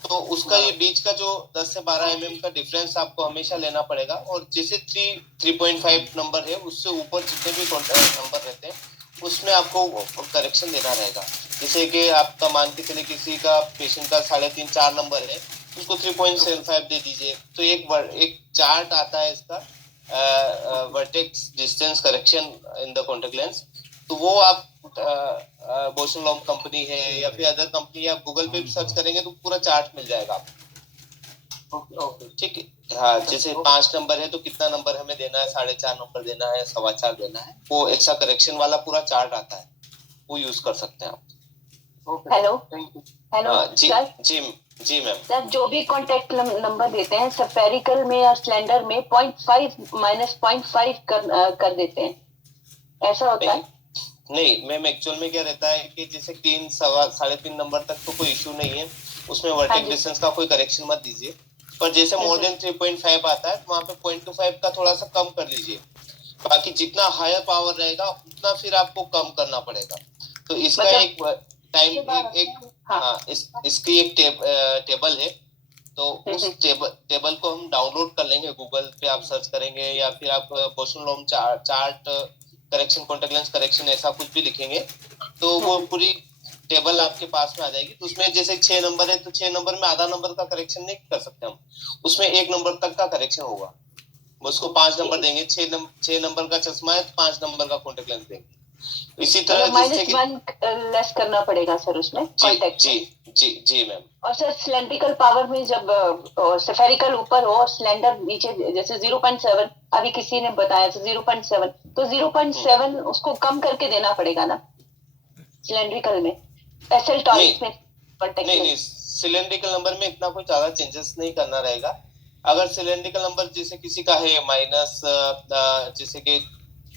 तो उसका ये बीच का जो 10 से 12 का डिफरेंस आपको हमेशा लेना पड़ेगा। और जैसे 3.5 नंबर है, उससे ऊपर जितने भी नंबर रहते हैं उसमें आपको करेक्शन देना रहेगा। जैसे कि आपका मान के चले किसी का पेशेंट का 3.5-4 नंबर है, उसको 3.75 दे दीजिए। तो एक चार्ट आता है इसका, vertex distance correction in the contact lens. तो वो आप बोशन लॉम कंपनी है या फिर अदर कंपनी, आप गूगल पे भी सर्च करेंगे तो पूरा चार्ट मिल जाएगा आपको। ठीक है। हाँ, जैसे 5 नंबर है तो कितना नंबर हमें देना है, 4.5 नंबर देना है, 4.25 देना है, वो ऐसा करेक्शन वाला पूरा चार्ट आता है, वो यूज कर सकते हैं आप। Hello hello ji sir. जी जी मैम। सर जो भी कॉन्टेक्ट नंबर देते हैं स्फेरिकल में या सिलेंडर में 0.5 -0.5 कर देते हैं, ऐसा होता है? नहीं मैम, एक्चुअल में क्या रहता है कि जैसे 3-3.5 नंबर तक तो कोई इशू नहीं है, उसमें वर्टेक्स डिस्टेंस का कोई करेक्शन मत दीजिए। पर जैसे मोर देन 3.5 आता है तो वहाँ पे 0.25 का थोड़ा सा कम कर लीजिए। बाकी जितना हायर पावर रहेगा उतना फिर आपको कम करना पड़ेगा। तो इसका एक टाइम इसकी एक टेबल है। तो उस टेबल को हम डाउनलोड कर लेंगे, गूगल पे आप सर्च करेंगे या फिर आप बोशन लॉम chart correction contact lens correction ऐसा कुछ भी लिखेंगे तो वो पूरी टेबल आपके पास में आ जाएगी। तो उसमें जैसे 6 नंबर है तो 6 नंबर में आधा नंबर का करेक्शन नहीं कर सकते हम, उसमें 1 नंबर तक का करेक्शन होगा। उसको 5 नंबर देंगे, 6 नंबर का चश्मा है तो 5 नंबर का कॉन्टेक्ट लेंस देंगे। इसी तरह -1 लेस करना पड़ेगा सर उसमें कॉन्टेक्ट। जी मैम। और सर सिलेंड्रिकल पावर में जब स्फेरिकल ऊपर हो और सिलेंडर नीचे, जैसे 0.7 अभी किसी ने बताया था 0.7, तो 0.7 उसको कम करके देना पड़ेगा ना सिलेंड्रिकल में, एसएल टॉरिस में कॉन्टेक्ट? नहीं, सिलेंड्रिकल नंबर में इतना कोई ज्यादा चेंजेस नहीं करना रहेगा। अगर सिलेंड्रिकल नंबर जैसे किसी का है माइनस, जैसे कि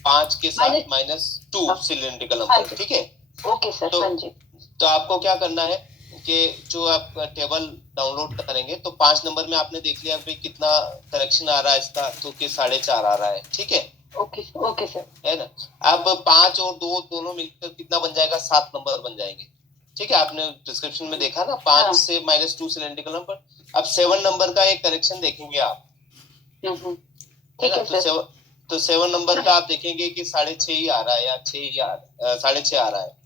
5 के साथ -2 सिलेंड्रिकल नंबर, ठीक है? Okay sir. हाँ जी। तो आपको क्या करना है कि जो आप टेबल डाउनलोड करेंगे तो 5 नंबर में आपने देख लिया भाई कितना करेक्शन आ रहा है इसका, तो कि 4.5 आ रहा है, ठीक है? ओके सर, है ना? अब 5 और 2 दोनों मिलकर कितना बन जाएगा, 7 नंबर बन जाएंगे, ठीक है? आपने डिस्क्रिप्शन में देखा ना, 5 से -2 सिलेंड्रिकल नंबर। अब 7 नंबर का एक करेक्शन देखेंगे आप, ठीक है सर। तो 7 नंबर का आप देखेंगे कि 6.5 ही आ रहा है या 6.5 आ रहा है,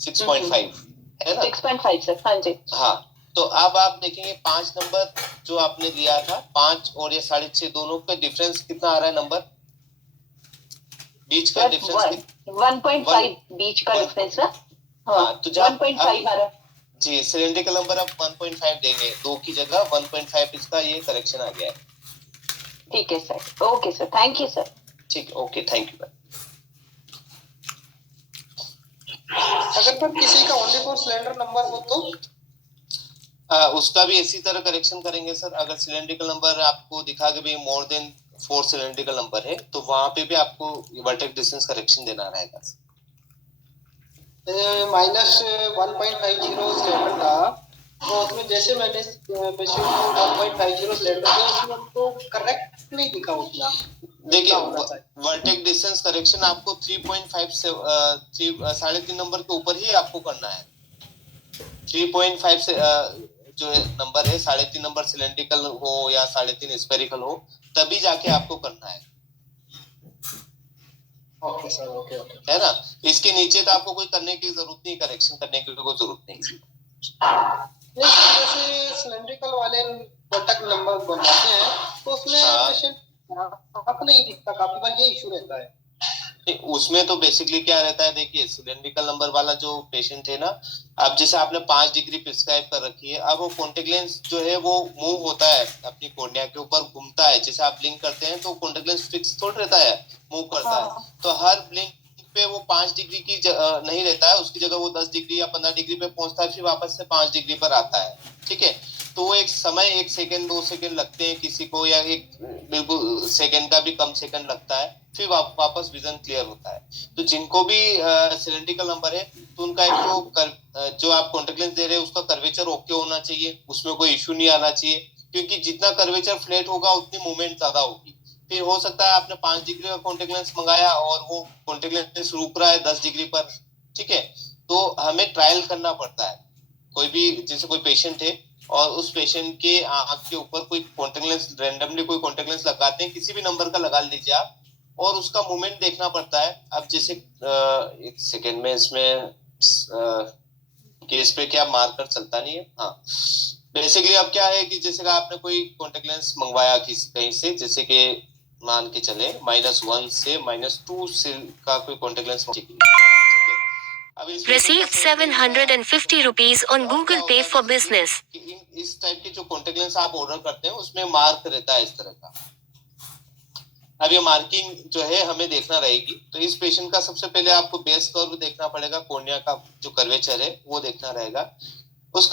6.5 है ना? 6.5 सर। हाँ जी। हाँ, तो अब आप देखेंगे 5 नंबर जो आपने लिया था, 5 और ये 6.5 दोनों का डिफरेंस कितना आ रहा है नंबर, बीच का डिफरेंस 1.5 बीच का डिफरेंस ना? हाँ, तो 1.5 आ रहा है जी। सिलेंड्रिकल नंबर आप 1.5 देंगे, 2 की जगह 1.5 इसका ये करेक्शन आ गया है। ठीक है sir. Okay sir, thank you sir. ठीक, ओके, थैंक यू। अगर पर किसी का ओनली फॉर सिलेंडर नंबर हो तो उसका भी इसी तरह करेक्शन करेंगे सर। अगर सिलेंड्रिकल नंबर आपको दिखा के भी मोर देन 4 सिलेंड्रिकल नंबर है तो वहां पे भी आपको वर्टेक्स डिस्टेंस करेक्शन देना रहेगा। -1.50 सिलेंडर था तो उसमें जैसे मैंने पेशेंट को 1.50 सिलेंडर दिया उसमें हमको करेक्ट नहीं दिखा उतना। देखिए, वर्टेक्स डिस्टेंस करेक्शन आपको 3.5 से 3.5 नंबर के ऊपर ही आपको करना है। 3.5 से जो नंबर है, 3.5 नंबर सिलेंड्रिकल हो या 3.5 स्फेरिकल हो, तभी जाके आपको करना है। ओके सर, ओके है ना? इसके नीचे तो आपको कोई करने की जरूरत नहीं, करेक्शन करने की कोई जरूरत नहीं। जैसे सिलेंड्रिकल वाले कॉन्टैक्ट नंबर बनाते हैं तो उसमें पेशेंट नहीं दिखता, काफी बार ये इशू रहता है। उसमें तो बेसिकली क्या रहता है, देखिए सिलेंड्रिकल नंबर वाला जो पेशेंट है ना, अब जैसे आपने 5 डिग्री प्रिस्क्राइब कर रखी है, अब वो कॉन्टेक्ट लेंस जो है वो मूव होता है अपनी कॉर्निया के ऊपर, घूमता है। जैसे आप ब्लिंक करते हैं तो कॉन्टेक्ट लेंस फिक्स थोड़ा रहता है, मूव करता है। तो हर ब्लिंक पे वो 5 डिग्री की नहीं रहता है, उसकी जगह वो 10 डिग्री या 15 डिग्री पे पहुंचता है, फिर वापस से 5 डिग्री पर आता है। ठीक है, तो वो एक समय 1 सेकेंड 2 सेकेंड लगते हैं किसी को, या एक बिल्कुल सेकेंड का भी कम सेकेंड लगता है, फिर वापस विजन क्लियर होता है। तो जिनको भी सिलेंड्रिकल नंबर है तो उनका एक जो आप कॉन्टेक्ट लेंस दे रहे हैं उसका कर्वेचर ओके होना चाहिए, उसमें कोई इश्यू नहीं आना चाहिए, क्योंकि जितना कर्वेचर फ्लैट होगा उतनी मूवमेंट ज्यादा होगी। फिर हो सकता है आपने 5 डिग्री का कॉन्टेक्ट लेंस मंगाया और वो कॉन्टेक्ट लेंस रुक रहा है 10 डिग्री पर। ठीक है, तो हमें ट्रायल करना पड़ता है। कोई भी जैसे कोई पेशेंट है और उस पेशेंट के आंख के ऊपर कोई कॉन्टेक्ट लेंस रैंडमली कोई कॉन्टेक्ट लेंस लगाते हैं, किसी भी नंबर का लगा लीजिए आप, और उसका मूवमेंट देखना पड़ता है। अब जैसे एक सेकेंड में इसमें केस पे क्या मार्कर चलता नहीं है। हाँ, बेसिकली अब क्या है कि जैसे आपने कोई कॉन्टेक्ट लेंस मंगवाया किसी कहीं से, जैसे कि मान के चले -1 से -2 से का कोई contact lens Received 750 rupees on Google Pay for business. इस टाइप के जो कॉन्टेक्ट लेंस आप ऑर्डर करते हैं उसमें मार्क रहता है इस तरह का। अब ये मार्किंग जो है हमें देखना रहेगी। तो इस पेशेंट का सबसे पहले आपको बेस कर्व देखना पड़ेगा, कॉर्निया का जो कर्वेचर है वो देखना रहेगा। उस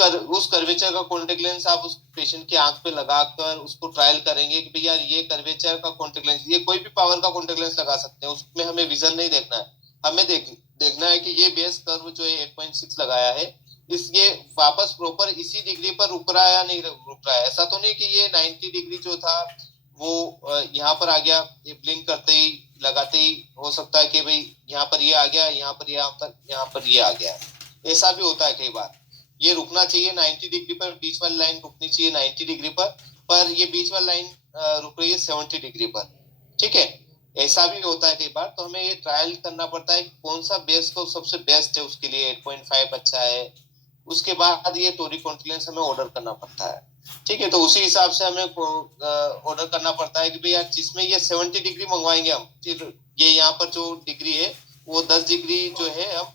कर्वेचर का कॉन्टेक्ट लेंस आप उस पेशेंट की आंख पे लगाकर उसको ट्रायल करेंगे कि भैया ये कर्वेचर का कॉन्टेक्ट लेंस, ये कोई भी पावर का कॉन्टेक्ट लेंस लगा सकते हैं, उसमें हमें विजन नहीं देखना है, हमें देखना है कि ये बेस कर्व जो है 8.6 लगाया है, ये वापस प्रॉपर इसी डिग्री पर रुक रहा है या नहीं रुक रहा है। ऐसा तो नहीं कि ये 90 डिग्री जो था वो यहाँ पर आ गया, ये ब्लिंक करते ही लगाते ही हो सकता है कि भाई यहाँ पर ये आ गया, यहाँ पर ये आ गया। ऐसा भी होता है कई बार। ये रुकना चाहिए 90 डिग्री पर, बीच वाली लाइन रुकनी चाहिए 90 डिग्री पर ये बीच वाली लाइन रुक रही है 70 डिग्री पर। ठीक है, ऐसा भी होता है कई बार। तो हमें ये ट्रायल करना पड़ता है कि कौन सा बेस को सबसे बेस्ट है उसके लिए, 8.5 अच्छा है। उसके बाद ये टोरिक कॉन्टेक्ट लेंस हमें ऑर्डर करना पड़ता है। ठीक है, तो उसी हिसाब से हमें ऑर्डर करना पड़ता है कि भैया जिसमें ये 70 डिग्री मंगवाएंगे हम, फिर ये यहाँ पर जो डिग्री है वो 10 डिग्री जो है हम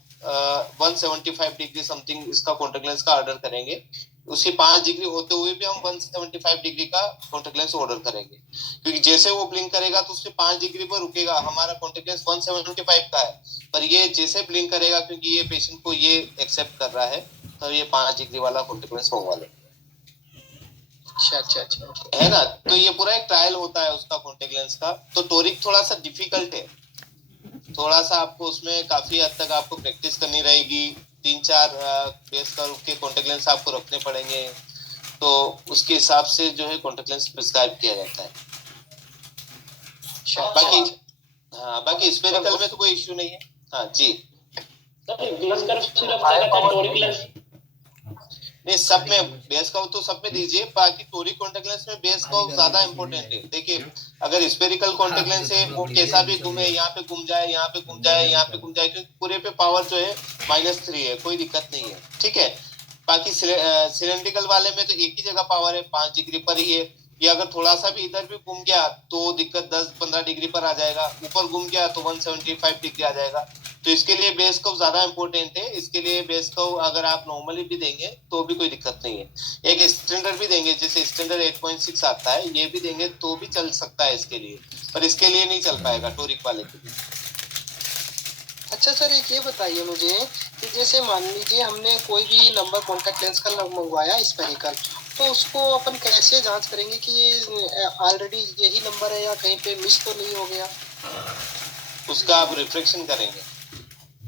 175 डिग्री समथिंग इसका कॉन्टेक्ट लेंस का ऑर्डर करेंगे। उसके 5 डिग्री होते हुए भी हम 175 डिग्री का कॉन्टेक्ट लेंस ऑर्डर करेंगे, क्योंकि जैसे वो ब्लिंक करेगा तो उसके 5 डिग्री पर रुकेगा। हमारा कॉन्टेक्ट लेंस 175 का है, पर ये जैसे ब्लिंक करेगा, क्योंकि ये पेशेंट को ये एक्सेप्ट कर रहा है, तो ये 5 डिग्री वाला कॉन्टेक्ट लेंस मंगवा ले। अच्छा है ना। तो ये पूरा एक ट्रायल होता है उसका कॉन्टेक्ट लेंस का। तो टोरिक थोड़ा सा डिफिकल्ट है, थोड़ा सा आपको उसमें काफी हद तक आपको प्रैक्टिस करनी रहेगी। 3-4 बेस कर्व के कॉन्टेक्ट लेंस आपको रखने पड़ेंगे, तो उसके हिसाब से जो है कॉन्टेक्ट लेंस प्रिस्क्राइब किया जाता है। बाकी स्पेरिकल में तो कोई इश्यू नहीं है। हाँ जी, नहीं सब में बेस कर्व तो सब में दीजिए, बाकी टोरिक कॉन्टेक्ट लेंस में बेस कर्व ज्यादा इंपॉर्टेंट है। देखिए, अगर स्पेरिकल कॉन्टेक्ट लेंस है वो कैसा भी घूमे, यहाँ पे घूम जाए, यहाँ पे घूम जाए, यहाँ पे घूम जाए, क्योंकि पूरे पे पावर जो है -3 है, कोई दिक्कत नहीं है। ठीक है, बाकी सिलेंड्रिकल वाले में तो एक ही जगह पावर है, 5 डिग्री पर ही है। ये अगर थोड़ा सा भी इधर भी घूम गया तो दिक्कत 10-15 डिग्री पर आ जाएगा, ऊपर घूम गया तो 175 डिग्री आ जाएगा। तो इसके लिए बेस कर्व ज्यादा इंपॉर्टेंट है। इसके लिए बेस कर्व अगर आप नॉर्मली भी देंगे तो भी कोई दिक्कत नहीं है। एक स्टैंडर्ड भी देंगे, जैसे स्टैंडर्ड 8.6 आता है, ये भी देंगे तो भी चल सकता है इसके लिए, पर इसके लिए नहीं चल पाएगा टोरिक वाले के लिए। अच्छा सर, एक ये बताइए मुझे कि जैसे मान लीजिए हमने कोई भी नंबर कॉन्टेक्ट लेंस का मंगवाया स्पेरिकल, तो उसको अपन कैसे जांच करेंगे कि ऑलरेडी यही नंबर है या कहीं पे मिस तो नहीं हो गया? उसका आप रिफ्लेक्शन करेंगे।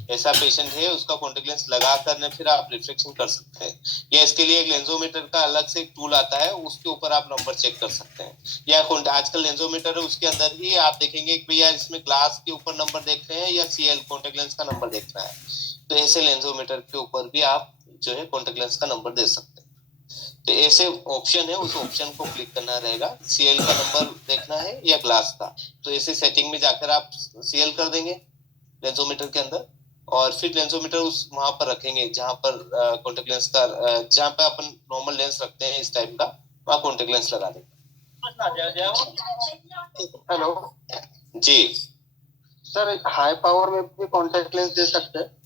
ऐसा पेशेंट है, उसका कॉन्टेक्ट लेंस लगा कर फिर आप रिफ्लेक्शन कर सकते हैं, या इसके लिए एक लेंसोमीटर का अलग से एक टूल आता है, उसके ऊपर आप नंबर चेक कर सकते हैं। या आजकल लेंसोमीटर है, उसके अंदर ही आप देखेंगे कि भैया इसमें ग्लास के ऊपर नंबर देख रहे हैं या CL कॉन्टेक्ट लेंस का नंबर देखना है। तो ऐसे लेंसोमीटर के ऊपर भी आप जो है कॉन्टेक्ट लेंस का नंबर दे सकते हैं। तो ऐसे ऑप्शन है, उस ऑप्शन को क्लिक करना रहेगा, CL का नंबर देखना है या ग्लास का। तो ऐसे सेटिंग में जाकर आप CL कर देंगे लेंसोमीटर के अंदर, और फिर लेंसोमीटर उस वहां पर रखेंगे जहां पर कॉन्टेक्ट लेंस का जहां पे अपन नॉर्मल लेंस रखते हैं इस टाइप का, वहां कॉन्टेक्ट लेंस लगा देंगे। Hello ji sir, high power में भी कॉन्टेक्ट लेंस दे सकते हैं?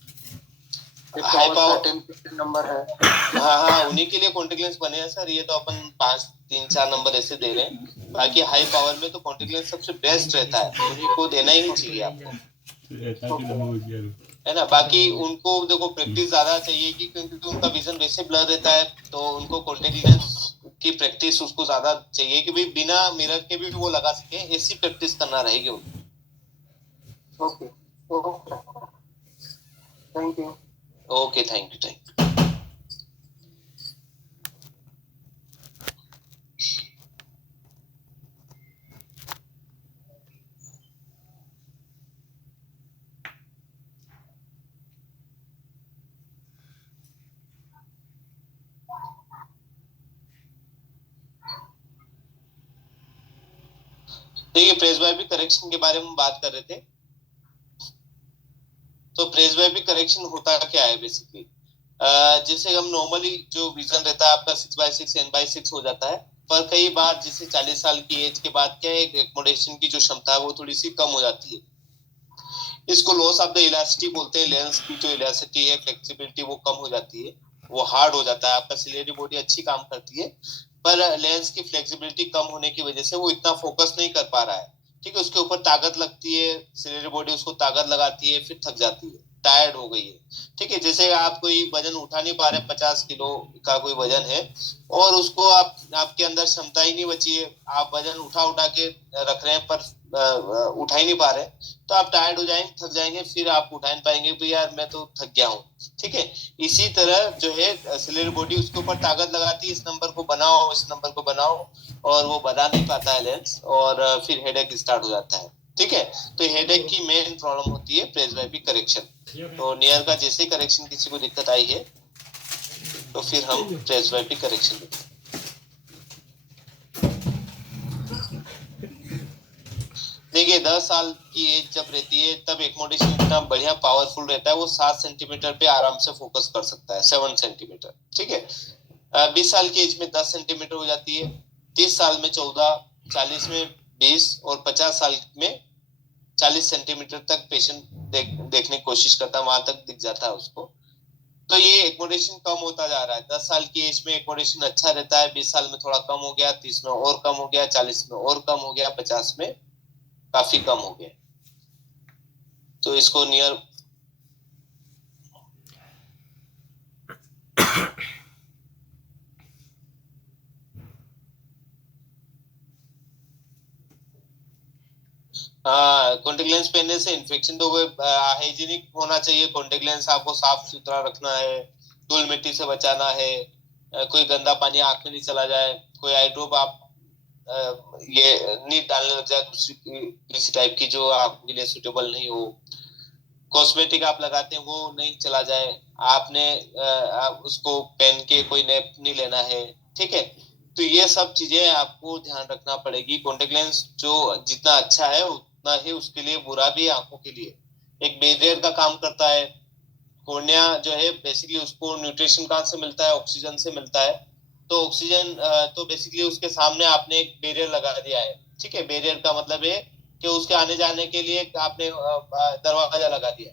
हाई पावर 10-15 नंबर है। हाँ, उन्हीं के लिए कॉन्टेक्ट लेंस बने हैं सर। ये तो अपन 5-3-4 नंबर ऐसे दे रहे हैं। बाकी हाई पावर में तो कॉन्टेक्ट लेंस सबसे बेस्ट रहता है, उन्हीं को देना ही चाहिए आपको। है ना। बाकी उनको देखो प्रैक्टिस ज्यादा चाहिए क्योंकि उनका विजन वैसे ब्लर रहता है, तो उनको कॉन्टेक्ट लेंस की प्रैक्टिस उसको ज्यादा चाहिए कि भाई बिना मिरर के भी वो लगा सके, ऐसी प्रैक्टिस करना रहेगी उनको। Okay thank you. Okay thank you. देखिए प्रेसबाइबिक करेक्शन के बारे में बात कर रहे थे। तो प्रेसबाइबिक करेक्शन होता क्या है बेसिकली, जैसे हम नॉर्मली जो विजन रहता है आपका 6/6 10/6 हो जाता है, पर कई बार जैसे 40 साल की एज के बाद क्या है, एकोमोडेशन की जो क्षमता है वो थोड़ी सी कम हो जाती है। इसको लॉस ऑफ द इलास्टिसिटी बोलते हैं। लेंस की जो इलास्टिसिटी है, फ्लेक्सिबिलिटी वो कम हो जाती है, वो हार्ड हो जाता है। आपका सिलेरी बॉडी अच्छी काम करती है, पर लेंस की फ्लेक्सिबिलिटी कम होने की वजह से वो इतना फोकस नहीं कर पा रहा है। ठीक है, उसके ऊपर ताकत लगती है, सिलेरी बॉडी उसको ताकत लगाती है, फिर थक जाती है, टायर्ड हो गई है। ठीक है, जैसे आप कोई वजन उठा नहीं पा रहे, 50 किलो का कोई वजन है और उसको आपके अंदर क्षमता ही नहीं बची है, आप वजन उठा के रख रहे हैं पर उठा ही नहीं पा रहे, तो आप टायर्ड हो जाएंगे, थक जाएंगे, फिर आप उठा नहीं पाएंगे, तो यार मैं तो थक गया हूँ। ठीक है, इसी तरह जो है सिलेरी बॉडी उसके ऊपर ताकत लगाती है, इस नंबर को बनाओ, इस नंबर को बनाओ, और वो बना नहीं पाता है लेंस, और फिर हेडेक स्टार्ट हो जाता है। ठीक है, तो हेडेक की मेन प्रॉब्लम होती है प्रेसबाइबिक करेक्शन। तो नियर का जैसे करेक्शन किसी को दिक्कत आई है तो फिर हम प्रेसबाइबिक करेक्शन लेते हैं। देखिए 10 साल की एज जब रहती है तब एकोमोडेशन इतना बढ़िया पावरफुल रहता है, वो 7 सेंटीमीटर पे आराम से फोकस कर सकता है, 7 सेंटीमीटर। ठीक है, 20 साल की एज में 10 सेंटीमीटर हो जाती है, 30 साल में 14, 40 में 20 और 50 साल में 40 सेंटीमीटर तक पेशेंट देखने की कोशिश करता है, वहां तक दिख जाता है उसको। तो ये एकोमोडेशन कम होता जा रहा है। 10 साल की एज में एकोमोडेशन अच्छा रहता है, 20 साल में थोड़ा कम हो गया, 30 में और कम हो गया, 40 में और कम हो गया, 50 में काफी कम हो गया। तो इसको नियर हाँ, कॉन्टेक्ट लेंस पहनने से इन्फेक्शन तो हाइजीनिक होना चाहिए। कॉन्टेक्ट लेंस आपको साफ सुथरा रखना है, धूल मिट्टी से बचाना है, कोई गंदा पानी आंख में नहीं चला जाए, कोई आई ड्रॉप आप ये नहीं डालने लग जाए किसी टाइप की जो आपके लिए सुटेबल नहीं हो, कॉस्मेटिक आप लगाते हैं वो नहीं चला जाए, आपने आप उसको पहन के कोई नैप नहीं लेना है। ठीक है, तो ये सब चीजें आपको ध्यान रखना पड़ेगी। कॉन्टेक्ट लेंस जो जितना अच्छा है उतना ही उसके लिए बुरा भी है आंखों के लिए। एक बैरियर का काम करता है। कॉर्निया जो है बेसिकली उसको न्यूट्रिशन कहाँ से मिलता है, ऑक्सीजन से मिलता है। तो ऑक्सीजन तो बेसिकली उसके सामने आपने एक बैरियर लगा दिया है। ठीक है, बैरियर का मतलब है कि उसके आने जाने के लिए आपने दरवाजा लगा दिया,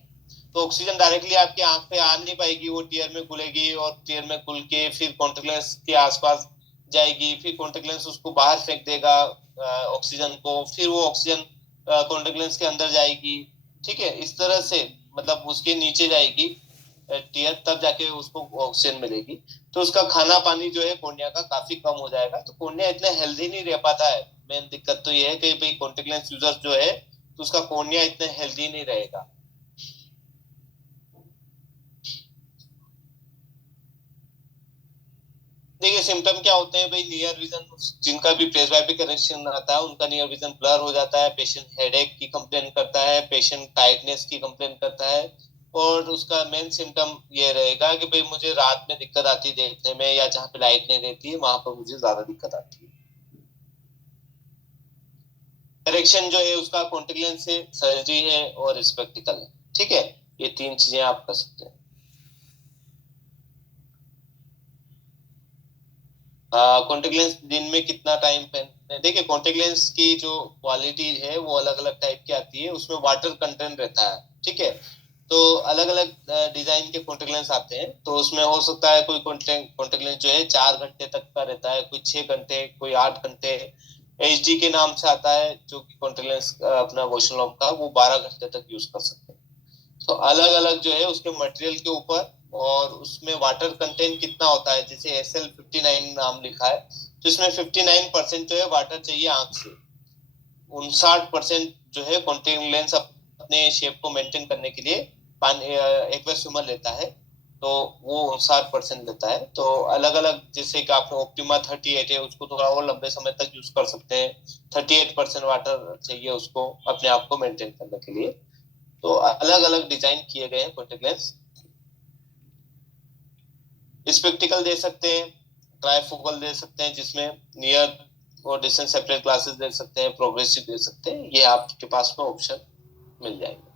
तो ऑक्सीजन डायरेक्टली आपके आंख पे आ नहीं पाएगी, वो टीयर में घुलेगी और टीयर में घुल के फिर कॉन्टेक्ट लेंस के आसपास जाएगी, फिर कॉन्टेक्ट लेंस उसको बाहर फेंक देगा ऑक्सीजन को, फिर वो ऑक्सीजन कॉन्टेक्ट लेंस के अंदर जाएगी। ठीक है, इस तरह से मतलब उसके नीचे जाएगी टीयर, तब जाके उसको ऑक्सीजन मिलेगी। तो उसका खाना पानी जो है कॉर्निया का काफी कम हो जाएगा, तो कॉर्निया इतना हेल्दी नहीं रह पाता है। मेन दिक्कत तो ये है कि भाई कॉन्टेक्ट लेंस यूजर जो है तो उसका कॉर्निया इतना हेल्दी नहीं रहेगा। देखिए सिम्टम क्या होते हैं भाई, नियर विजन जिनका भी प्रेसबाइबिक करेक्शन आता है उनका नियर विजन ब्लर हो जाता है, पेशेंट हेडेक की कंप्लेन करता है, पेशेंट टाइटनेस की कंप्लेन करता है, और उसका मेन सिम्टम ये रहेगा कि भाई मुझे रात में दिक्कत आती है देखने में, या जहाँ पे लाइट नहीं रहती है वहां पर मुझे ज्यादा दिक्कत आती है। करेक्शन जो है उसका कॉन्टेक्ट लेंस से सर्जरी है और स्पेक्टिकल है। ठीक है, ये 3 चीजें आप कर सकते हैं। कॉन्टेक्ट लेंस दिन में कितना टाइम पहनते हैं, देखिए कॉन्टेक्ट लेंस की जो क्वालिटी है वो अलग अलग टाइप की आती है, उसमें वाटर कंटेंट रहता है। ठीक है, तो अलग अलग डिजाइन के कॉन्टेक्ट लेंस आते हैं, तो उसमें हो सकता है कोई कॉन्टेक्ट लेंस जो है 4 घंटे तक का रहता है, कोई 6 घंटे, कोई 8 घंटे, HD के नाम से आता है, जो कि कॉन्टेक्ट लेंस अपना वॉशन लॉम्प का, वो 12 घंटे तक यूज कर सकते हैं। तो अलग अलग जो है उसके मटेरियल के ऊपर और उसमें वाटर कंटेंट कितना होता है, जैसे SL59 नाम लिखा है, तो इसमें 59% जो है वाटर चाहिए आंख से, 59% जो है कॉन्टेक्ट लेंस अपने शेप को मेंटेन करने के लिए पानी एक्वस ह्यूमर लेता है, तो वो 59% लेता है। तो अलग अलग, जैसे कि आपने ऑप्टिमा 38 है, उसको थोड़ा और लंबे समय तक यूज कर सकते हैं, 38% वाटर चाहिए उसको अपने आप को मेंटेन करने के लिए। तो अलग अलग डिजाइन किए गए हैं कॉन्टेक्ट लेंस। स्पेक्टिकल दे सकते हैं, ट्राइफोकल दे सकते हैं, जिसमें नियर और डिस्टेंस सेपरेट ग्लासेस दे सकते हैं, प्रोग्रेसिव दे सकते हैं, ये आपके पास में ऑप्शन मिल जाएंगे।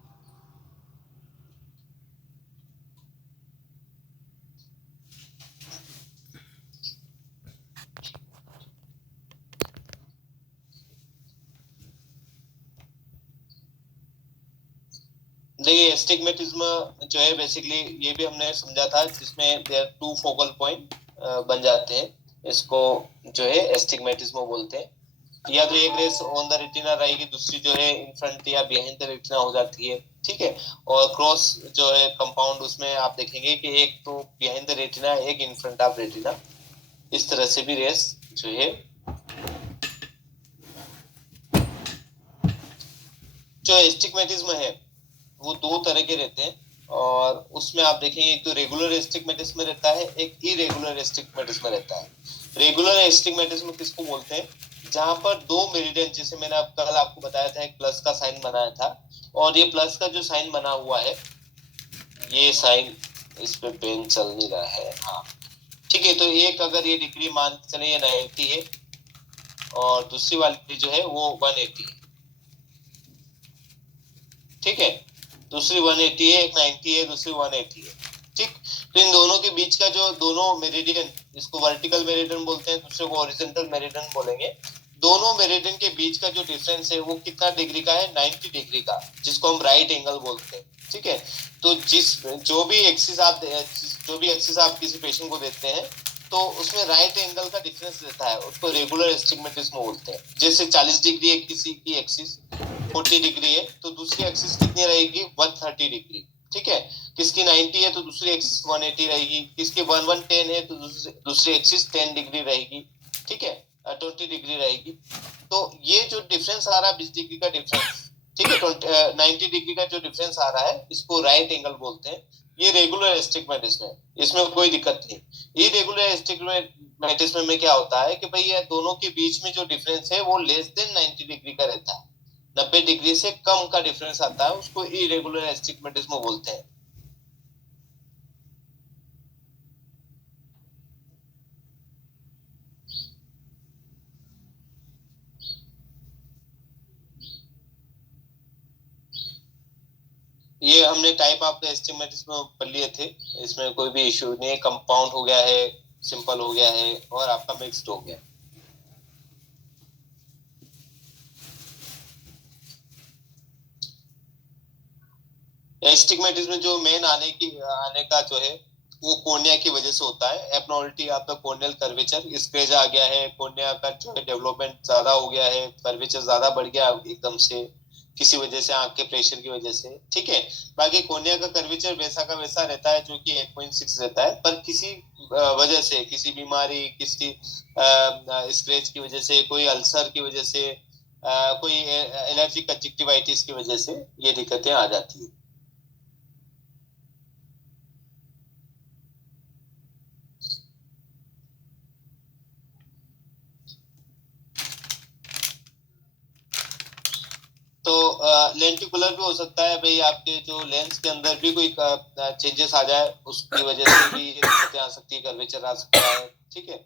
देखिए एस्टिग्मेटिज्म जो है बेसिकली ये भी हमने समझा था, जिसमें देयर 2 फोकल पॉइंट बन जाते हैं, इसको जो है एस्टिग्मेटिज्म बोलते हैं। या तो एक रेस ऑन द रेटिना रहेगी, दूसरी जो है इन फ्रंट या बिहाइंड द रेटिना हो जाती है, ठीक है। और क्रॉस जो है कंपाउंड, उसमें आप देखेंगे कि एक तो बिहाइंड द रेटिना, एक इन फ्रंट ऑफ रेटिना, इस तरह से भी रेस जो है। जो एस्टिग्मेटिज्म है वो 2 तरह के रहते हैं, और उसमें आप देखेंगे एक तो रेगुलर एस्टिग्मेटिज्म रहता है, एक इरेगुलर एस्टिग्मेटिज्म रहता है। रेगुलर एस्टिग्मेटिज्म किसको बोलते हैं, जहां पर 2 मेरिडियन, जैसे मैंने कल आपको बताया था एक प्लस का साइन बनाया था, और ये प्लस का जो साइन बना हुआ है, ये साइन, इस पे पेन चल नहीं रहा है, हाँ ठीक है। तो एक अगर ये डिग्री मान चले ये 90 है, और दूसरी वाली जो है वो 180 है, ठीक है। दूसरी 180 है, एक 90 है, दूसरी 180 है, ठीक। तो इन दोनों के बीच का जो दोनों मेरिडियन, इसको वर्टिकल मेरिडियन बोलते हैं, दूसरे को हॉरिजॉन्टल मेरिडियन बोलेंगे। दोनों मेरिडियन के बीच का जो डिफरेंस है वो कितना डिग्री का है, 90 डिग्री का, जिसको हम राइट एंगल बोलते हैं, ठीक है। तो जो भी एक्सिस आप किसी पेशेंट को देते हैं, तो उसमें राइट एंगल का डिफरेंस रहता है, उसको रेगुलर एस्टिग्मेटिज्म बोलते हैं। जैसे 40 डिग्री है किसी की एक्सिस, 40 डिग्री है, तो दूसरी एक्सिस कितनी रहेगी, 130 डिग्री, ठीक है। किसकी 90 है तो दूसरी एक्सिस 180 रहेगी, किसकी 110 है तो दूसरी एक्सिस 10 डिग्री रहेगी, ठीक है, 20 डिग्री रहेगी। तो ये जो डिफरेंस आ रहा है 20 डिग्री का डिफरेंस, ठीक है, 90 डिग्री का जो डिफरेंस आ रहा है, इसको राइट एंगल बोलते हैं। ये रेगुलर एस्टिग्मेटिज्म है, इसमें कोई दिक्कत नहीं। इरेगुलर एस्टिग्मेटिज्म में क्या होता है कि भाई ये दोनों के बीच में जो डिफरेंस है वो लेस देन 90 डिग्री का रहता है, 90 डिग्री से कम का डिफरेंस आता है, उसको इरेगुलर एस्टिग्मेटिज्म बोलते हैं। ये हमने टाइप ऑफ एस्टिग्मेटिज्म पढ़ लिए थे, इसमें कोई भी इश्यू नहीं है। कंपाउंड हो गया है, सिंपल हो गया है, और आपका मिक्स्ड हो गया। एस्टिग्मेटिज्म जो मेन आने का जो है वो कॉर्निया की वजह से होता है। एब्नॉर्मलिटी आपका कॉर्नियल कर्वेचर, स्क्रेच आ गया है, कॉर्निया का जो है डेवलपमेंट ज्यादा हो गया है, कर्वेचर ज्यादा बढ़ गया एकदम से, किसी वजह से, आंख के प्रेशर की वजह से, ठीक है। बाकी कॉर्निया का कर्वेचर वैसा का वैसा रहता है, जो कि 8.6 रहता है, पर किसी वजह से, किसी बीमारी, किसी स्क्रेच की वजह से, कोई अल्सर की वजह से, कोई एलर्जी कंजक्टिवाइटिस की वजह से ये दिक्कतें आ जाती है। तो लेंटिकुलर भी हो सकता है भाई, आपके जो लेंस के अंदर भी कोई चेंजेस आ जाए, उसकी वजह से भी ये दिक्कतें आ सकती है, कर्वेचर आ सकता है, ठीक है।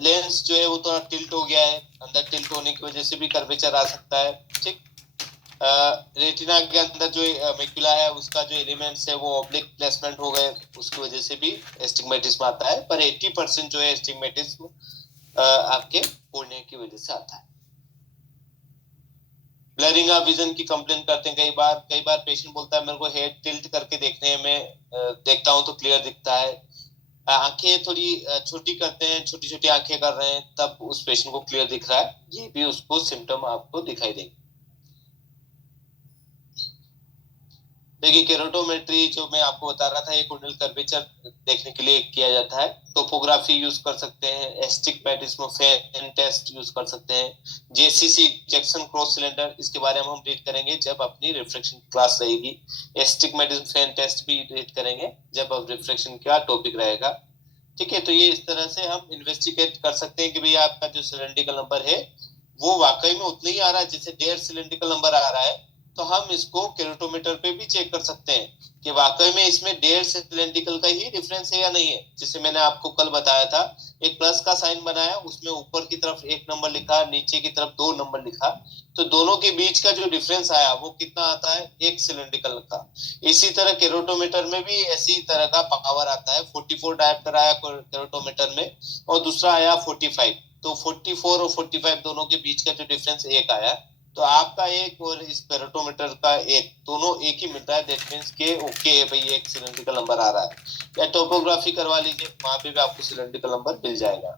लेंस जो है वो थोड़ा टिल्ट हो गया है, अंदर टिल्ट होने की वजह से भी कर्वेचर आ सकता है, ठीक। रेटिना के अंदर जो मैक्युला है उसका जो एलिमेंट्स है वो ऑब्लिक प्लेसमेंट हो गए, उसकी वजह से भी एस्टिग्मेटिज्म आता है। पर 80% जो है एस्टिग्मेटिज्म आपके कॉर्निया की वजह से आता है। ब्लरिंग ऑफ विजन की कंप्लेन करते हैं कई बार पेशेंट बोलता है मेरे को हेड टिल्ट करके देखने में देखता हूं तो क्लियर दिखता है, आंखें थोड़ी छोटी करते हैं, छोटी छोटी आंखें कर रहे हैं, तब उस पेशेंट को क्लियर दिख रहा है, ये भी उसको सिम्टम आपको दिखाई देंगे। देखिए केरोटोमेट्री जो मैं आपको बता रहा था, ये कोर्नियल कर्वेचर देखने के लिए किया जाता है। टोपोग्राफी यूज कर सकते हैं, एस्टिग्मेटिज्म फैन टेस्ट यूज कर सकते हैं, जेसीसी जैक्सन क्रॉस सिलेंडर, इसके बारे में हम रीड करेंगे जब अपनी रिफ्रैक्शन क्लास रहेगी। एस्टिग्मेटिज्म फैन टेस्ट भी रीड करेंगे जब अब रिफ्रैक्शन का टॉपिक रहेगा। ठीक है, तो ये इस तरह से हम इन्वेस्टिगेट कर सकते हैं कि भैया आपका जो सिलेंड्रिकल नंबर है वो वाकई में उतना ही आ रहा है जैसे 1.5 सिलेंड्रिकल नंबर आ रहा है, तो हम इसको केरोटोमीटर पे भी चेक कर सकते हैं कि वाकई में इसमें 1.5 सिलेंड्रिकल का ही डिफरेंस है या नहीं है। जैसे मैंने आपको कल बताया था, एक प्लस का साइन बनाया, उसमें ऊपर की तरफ 1 नंबर लिखा, नीचे की तरफ 2 नंबर लिखा, तो दोनों के बीच का जो डिफरेंस आया वो कितना आता है, 1 सिलेंड्रिकल का। इसी तरह केरोटोमीटर में भी ऐसी तरह का पावर आता है। 44 डायोप्टर आया केरोटोमीटर में और दूसरा आया 45, तो 44 और 45 दोनों के बीच का जो डिफरेंस 1 आया, तो आपका एक और इस पेरोटोमीटर का एक, दोनों एक ही मिलता है। दैट मींस के ओके भाई, एक सिलेंड्रिकल नंबर आ रहा है। या टोपोग्राफी करवा लीजिए, वहां पे भी आपको सिलेंड्रिकल नंबर मिल जाएगा।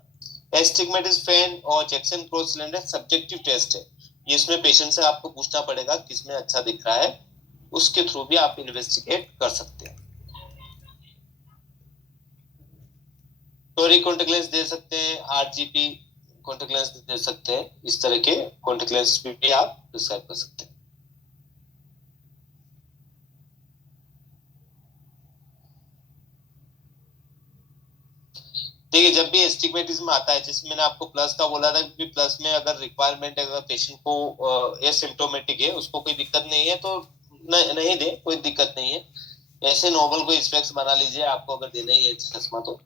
एस्टिग्मेटिस फैन और Jackson cross cylinder subjective test है, इसमें पेशेंट से आपको पूछना पड़ेगा किसमें अच्छा दिख रहा है, उसके थ्रू भी आप इन्वेस्टिगेट कर सकते हैं। टोरिक कॉन्टैक्ट लेंस दे सकते हैं, आरजीपी कॉन्टैक्ट लेंस दे सकते हैं, इस तरह के कॉन्टैक्ट लेंस भी आप प्रिस्क्राइब कर सकते हैं। देखिए जब भी एस्टिग्मेटिज्म आता है, जैसे मैंने आपको प्लस का बोला था कि प्लस में अगर रिक्वायरमेंट, अगर पेशेंट को एसिम्प्टोमेटिक है, उसको कोई दिक्कत नहीं है तो नहीं दे, कोई दिक्कत नहीं है। ऐसे नॉर्मल कोई स्पेक्स बना लीजिए, आपको अगर देना ही है चश्मा तो।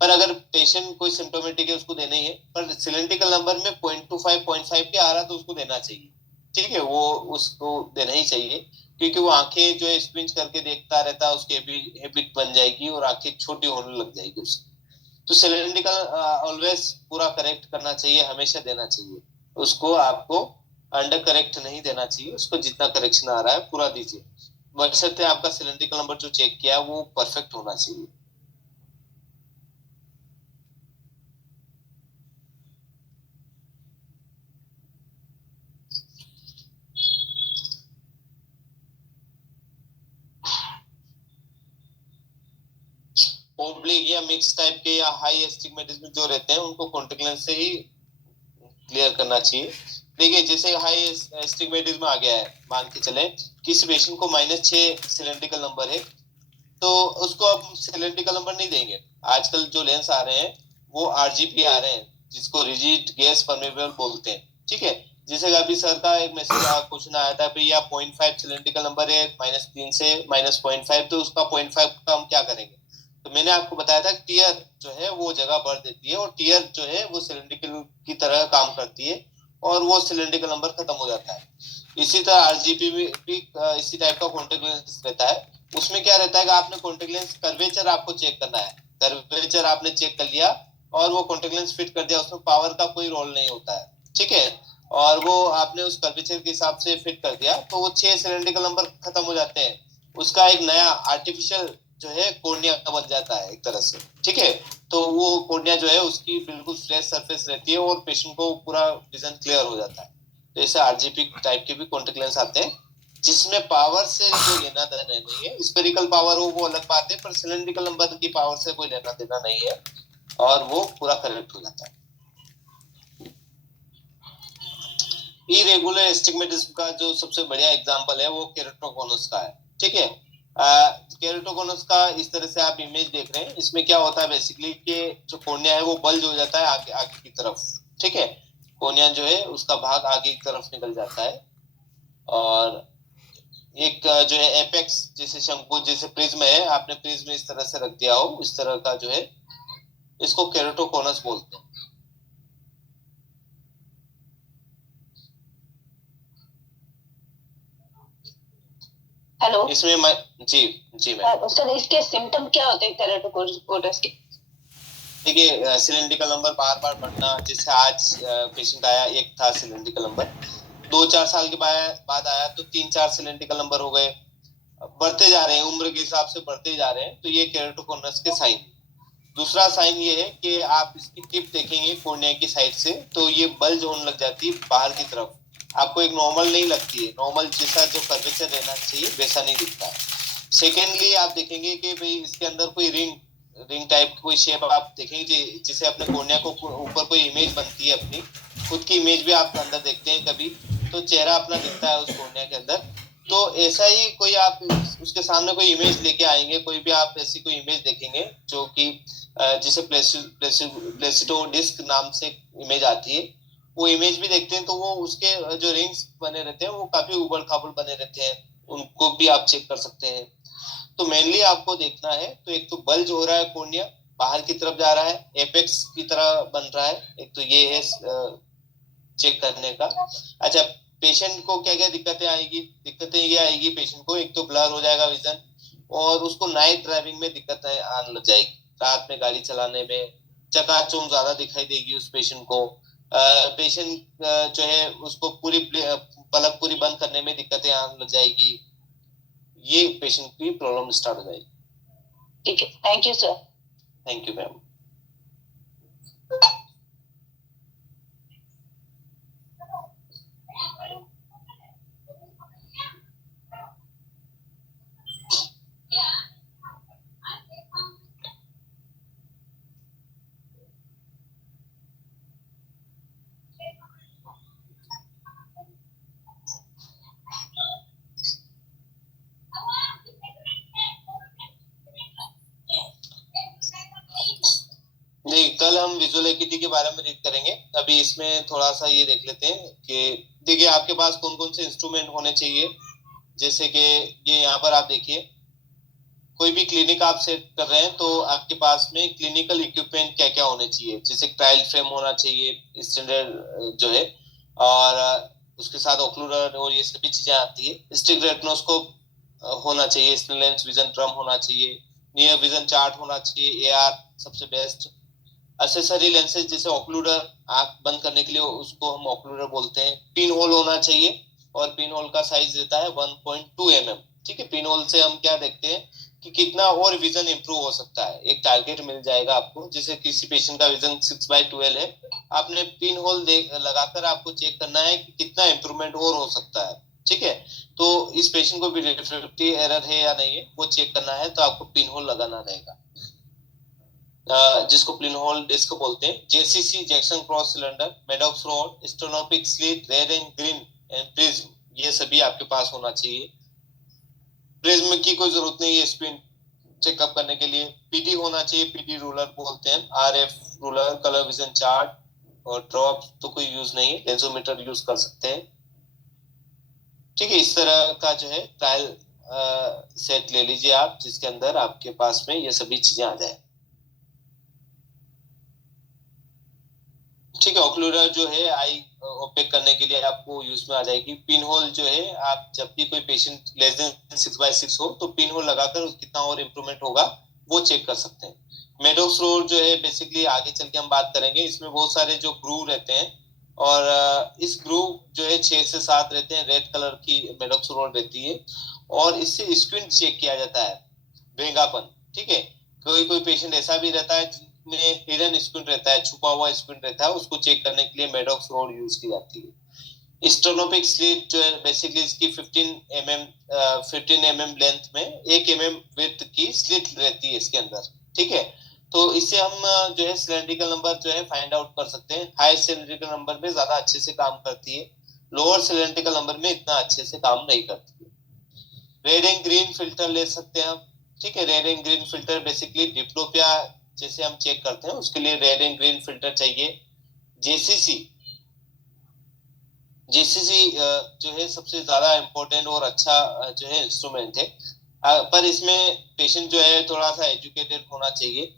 पर अगर पेशेंट कोई सिम्प्टोमेटिक है उसको देना ही है, पर सिलेंड्रिकल नंबर में 0.25 0.5 के आ रहा तो उसको देना चाहिए। ठीक है, वो उसको देना ही चाहिए, क्योंकि वो आंखें जो है स्क्विंच करके देखता रहता है, उसकी हैबिट बन जाएगी और आंखें छोटी होने लग जाएगी उसकी। तो सिलेंड्रिकल ऑलवेज पूरा करेक्ट करना चाहिए, हमेशा देना चाहिए उसको। आपको अंडर करेक्ट नहीं देना चाहिए उसको, जितना करेक्शन आ रहा है पूरा दीजिए, बशर्ते आपका सिलेंड्रिकल नंबर जो चेक किया है वो परफेक्ट होना चाहिए। ओब्लिक या मिक्स टाइप के या हाई एस्टिग्मेटिज्म जो रहते हैं उनको कॉन्टैक्ट लेंस से ही क्लियर करना चाहिए। देखिए जैसे हाई एस्टिग्मेटिज्म आ गया है, मान के चले किसी पेशेंट को -6 सिलेंड्रिकल नंबर है, तो उसको अब सिलेंड्रिकल नंबर नहीं देंगे। आजकल जो लेंस आ रहे हैं वो आरजीपी आ रहे हैं, जिसको रिजिड गैस परमेबल बोलते हैं। ठीक है, जैसे अभी सर का एक मैसेज क्वेश्चन आया था, भैया 0.5 सिलेंड्रिकल नंबर है, -3 से -0.5, तो उसका 0.5 का हम क्या करेंगे। तो मैंने आपको बताया था कि टीयर जो है वो जगह भर देती है, और टीयर जो है वो सिलेंड्रिकल की तरह काम करती है, और वो सिलेंड्रिकल नंबर खत्म हो जाता है। इसी तरह आरजीपी भी इसी टाइप का कॉन्टैक्ट लेंस रहता है। उसमें क्या रहता है कि आपने कॉन्टैक्ट लेंस कर्वेचर आपको चेक करना है, कर्वेचर आपने चेक कर लिया और वो कॉन्टैक्ट लेंस फिट कर दिया, उसमें पावर का कोई रोल नहीं होता है। ठीक है, और वो आपने उस कर्वेचर के हिसाब से फिट कर दिया तो वो 6 सिलेंड्रिकल नंबर खत्म हो जाते हैं। उसका एक नया आर्टिफिशियल जो है कोर्निया बन जाता है एक तरह से। ठीक है, तो वो कोर्निया जो है उसकी बिल्कुल फ्रेश सरफेस रहती है और पेशेंट को पूरा विजन क्लियर हो जाता है। तो ऐसे आरजीपी टाइप के भी कॉन्टैक्ट लेंस आते हैं, जिसमें पावर से कोई लेना देना नहीं है। स्पेरिकल पावर हो वो अलग बात है, पर सिलेंड्रिकल नंबर की पावर से कोई लेना देना नहीं है, और वो पूरा करेक्ट हो जाता है। इरेगुलर एस्टिग्मेटिज्म का जो सबसे बढ़िया एग्जांपल है वो केराटोकोनस का है। ठीक है, केराटोकोनस का इस तरह से आप इमेज देख रहे हैं। इसमें क्या होता है बेसिकली कि जो कोर्निया है वो बल्ज हो जाता है आगे आगे की तरफ। ठीक है, कोर्निया जो है उसका भाग आगे की तरफ निकल जाता है, और एक जो है एपेक्स जैसे शंकु जैसे प्रिज्म है, आपने प्रिज्म इस तरह से रख दिया हो, इस तरह का जो है इसको केराटोकोनस बोलते हैं। हेलो इसमें जी मैम, सर, इसके सिम्टम क्या होते हैं केराटोकोनस के? देखिए सिलेंड्रिकल नंबर बार बार बढ़ना, जैसे आज पेशेंट आया, एक था सिलेंड्रिकल नंबर, 2-4 साल के बाद आया तो 3-4 सिलेंड्रिकल नंबर हो गए, बढ़ते जा रहे हैं, उम्र के हिसाब से बढ़ते जा रहे हैं, तो ये केराटोकोनस के साइन। दूसरा साइन ये है कि आप इसकी टिप देखेंगे कोर्निया की साइड से तो ये बल्ज होने लग जाती है बाहर की तरफ, आपको एक नॉर्मल नहीं लगती है, नॉर्मल जैसा जो कर्वेचर रहना चाहिए वैसा नहीं दिखता है। सेकेंडली आप देखेंगे कि भाई इसके अंदर कोई रिंग टाइप कोई शेप आप देखेंगे, जिसे अपने कोर्निया को ऊपर कोई इमेज बनती है, अपनी खुद की इमेज भी आप अंदर देखते हैं कभी, तो चेहरा अपना दिखता है उस कोर्निया के अंदर। तो ऐसा ही कोई आप उसके सामने कोई इमेज लेके आएंगे, कोई भी आप ऐसी कोई इमेज देखेंगे जो कि जिसे प्लेसिडो डिस्क नाम से इमेज आती है, वो इमेज भी देखते हैं तो वो उसके जो रिंग्स बने रहते हैं वो काफी उबड़ खाबड़ बने रहते हैं, उनको भी आप चेक कर सकते हैं। तो मेनली आपको देखना है तो एक तो बल्ज हो रहा है कोर्निया, बाहर की तरफ जा रहा है, एपेक्स की तरह बन रहा है, एक तो ये है चेक करने का। अच्छा, पेशेंट को क्या क्या दिक्कतें ये आएगी पेशेंट को, एक तो ब्लर हो जाएगा विजन, और उसको नाइट ड्राइविंग में दिक्कतें आने लग जाएगी, रात में गाड़ी चलाने में चकाचौंध ज्यादा दिखाई देगी उस पेशेंट को। पेशेंट जो है उसको पूरी पलक पूरी बंद करने में दिक्कतें आने लग जाएगी, ये पेशेंट की प्रॉब्लम स्टार्ट हो जाएगी। ठीक है, thank you sir. Thank you ma'am. नहीं, कल हम विजुअल एकिटी के बारे में रीड करेंगे, अभी इसमें थोड़ा सा ये देख लेते हैं कि देखिए आपके पास कौन कौन से इंस्ट्रूमेंट होने चाहिए। जैसे कि ये यहाँ पर आप देखिए, कोई भी क्लिनिक आप सेट कर रहे हैं तो आपके पास में क्लिनिकल इक्विपमेंट क्या क्या होने चाहिए, जैसे ट्रायल फ्रेम होना चाहिए स्टैंडर्ड जो है, और उसके साथ ऑक्लूलर और ये सभी चीजें आती है। स्टिक रेटिनोस्कोप होना चाहिए, स्नेलेंस विजन ड्रम होना चाहिए, नियर विजन चार्ट होना चाहिए, एआर सबसे बेस्ट। एक्सेसरी लेंसेज जैसे ऑक्लूडर, आंख बंद करने के लिए उसको हम ऑक्लूडर बोलते हैं। पिन होल होना चाहिए, और पिन होल का साइज रहता है 1.2 mm। ठीक है, पिन होल से हम क्या देखते हैं कि कितना और विजन इंप्रूव हो सकता है, एक टारगेट मिल जाएगा आपको। जैसे किसी पेशेंट का विजन 6/12 है, आपने पिन होल लगाकर आपको चेक करना है कि कितना इंप्रूवमेंट और हो सकता है। ठीक है, तो इस पेशेंट को भी रिफ्रैक्टिव एरर है या नहीं है वो चेक करना है, तो आपको पिन होल लगाना रहेगा, जिसको पिन होल डिस्क बोलते हैं। JCC Jackson cross cylinder, Maddox rod, stenopeic slit, red and green and prism, ये सभी आपके पास होना चाहिए। प्रिज्म की कोई जरूरत नहीं है स्पिन चेकअप करने के लिए। पीडी होना चाहिए, पीडी रूलर बोलते हैं, RF ruler, colour vision chart, और ड्रॉप तो कोई यूज नहीं है, लेंसोमीटर यूज कर सकते हैं। ठीक है, इस तरह का जो है ट्रायल सेट ले लीजिए आप, जिसके अंदर आपके पास में ये सभी चीजें आ जाए। ठीक है, ऑक्लूलर जो है आई ओपेक करने के लिए आपको यूज में आ जाएगी। पिन होल जो है, आप जब भी कोई पेशेंट लेस देन 6/6 हो तो पिन होल लगाकर कितना और इम्प्रूवमेंट होगा वो चेक कर सकते हैं। मेडॉक्स रोड जो है बेसिकली आगे चल के हम बात करेंगे, इसमें बहुत सारे जो ग्रूव रहते हैं, और इस ग्रूव जो है 6 से 7 रहते हैं, रेड कलर की मेडॉक्स रोड रहती है, और इससे स्क्विंट चेक किया जाता है, भेंगापन। ठीक है, कोई पेशेंट ऐसा भी रहता है में हिडन स्क्विंट रहता है, छुपा हुआ स्क्विंट रहता है, उसको चेक करने के लिए मेडॉक्स रोड यूज की जाती है। स्टेनोपिक स्लिट जो है बेसिकली इसकी 15 mm लेंथ में 1 mm विड्थ की स्लिट रहती है इसके अंदर। ठीक है, तो इससे हम जो है सिलेंड्रिकल नंबर जो है फाइंड आउट कर सकते हैं। हाई सिलेंड्रिकल नंबर में ज्यादा अच्छे से काम करती है, लोअर सिलेंड्रिकल नंबर में इतना अच्छे से काम नहीं करती है। रेड एंड ग्रीन फिल्टर ले सकते हैं हम। ठीक है, red and green filter basically diplopia जैसे हम चेक करते हैं उसके लिए रेड एंड ग्रीन फिल्टर चाहिए। जेसीसी जो है सबसे ज्यादा इम्पोर्टेंट और अच्छा जो है इंस्ट्रूमेंट है, पर इसमें पेशेंट जो है थोड़ा सा एजुकेटेड होना चाहिए,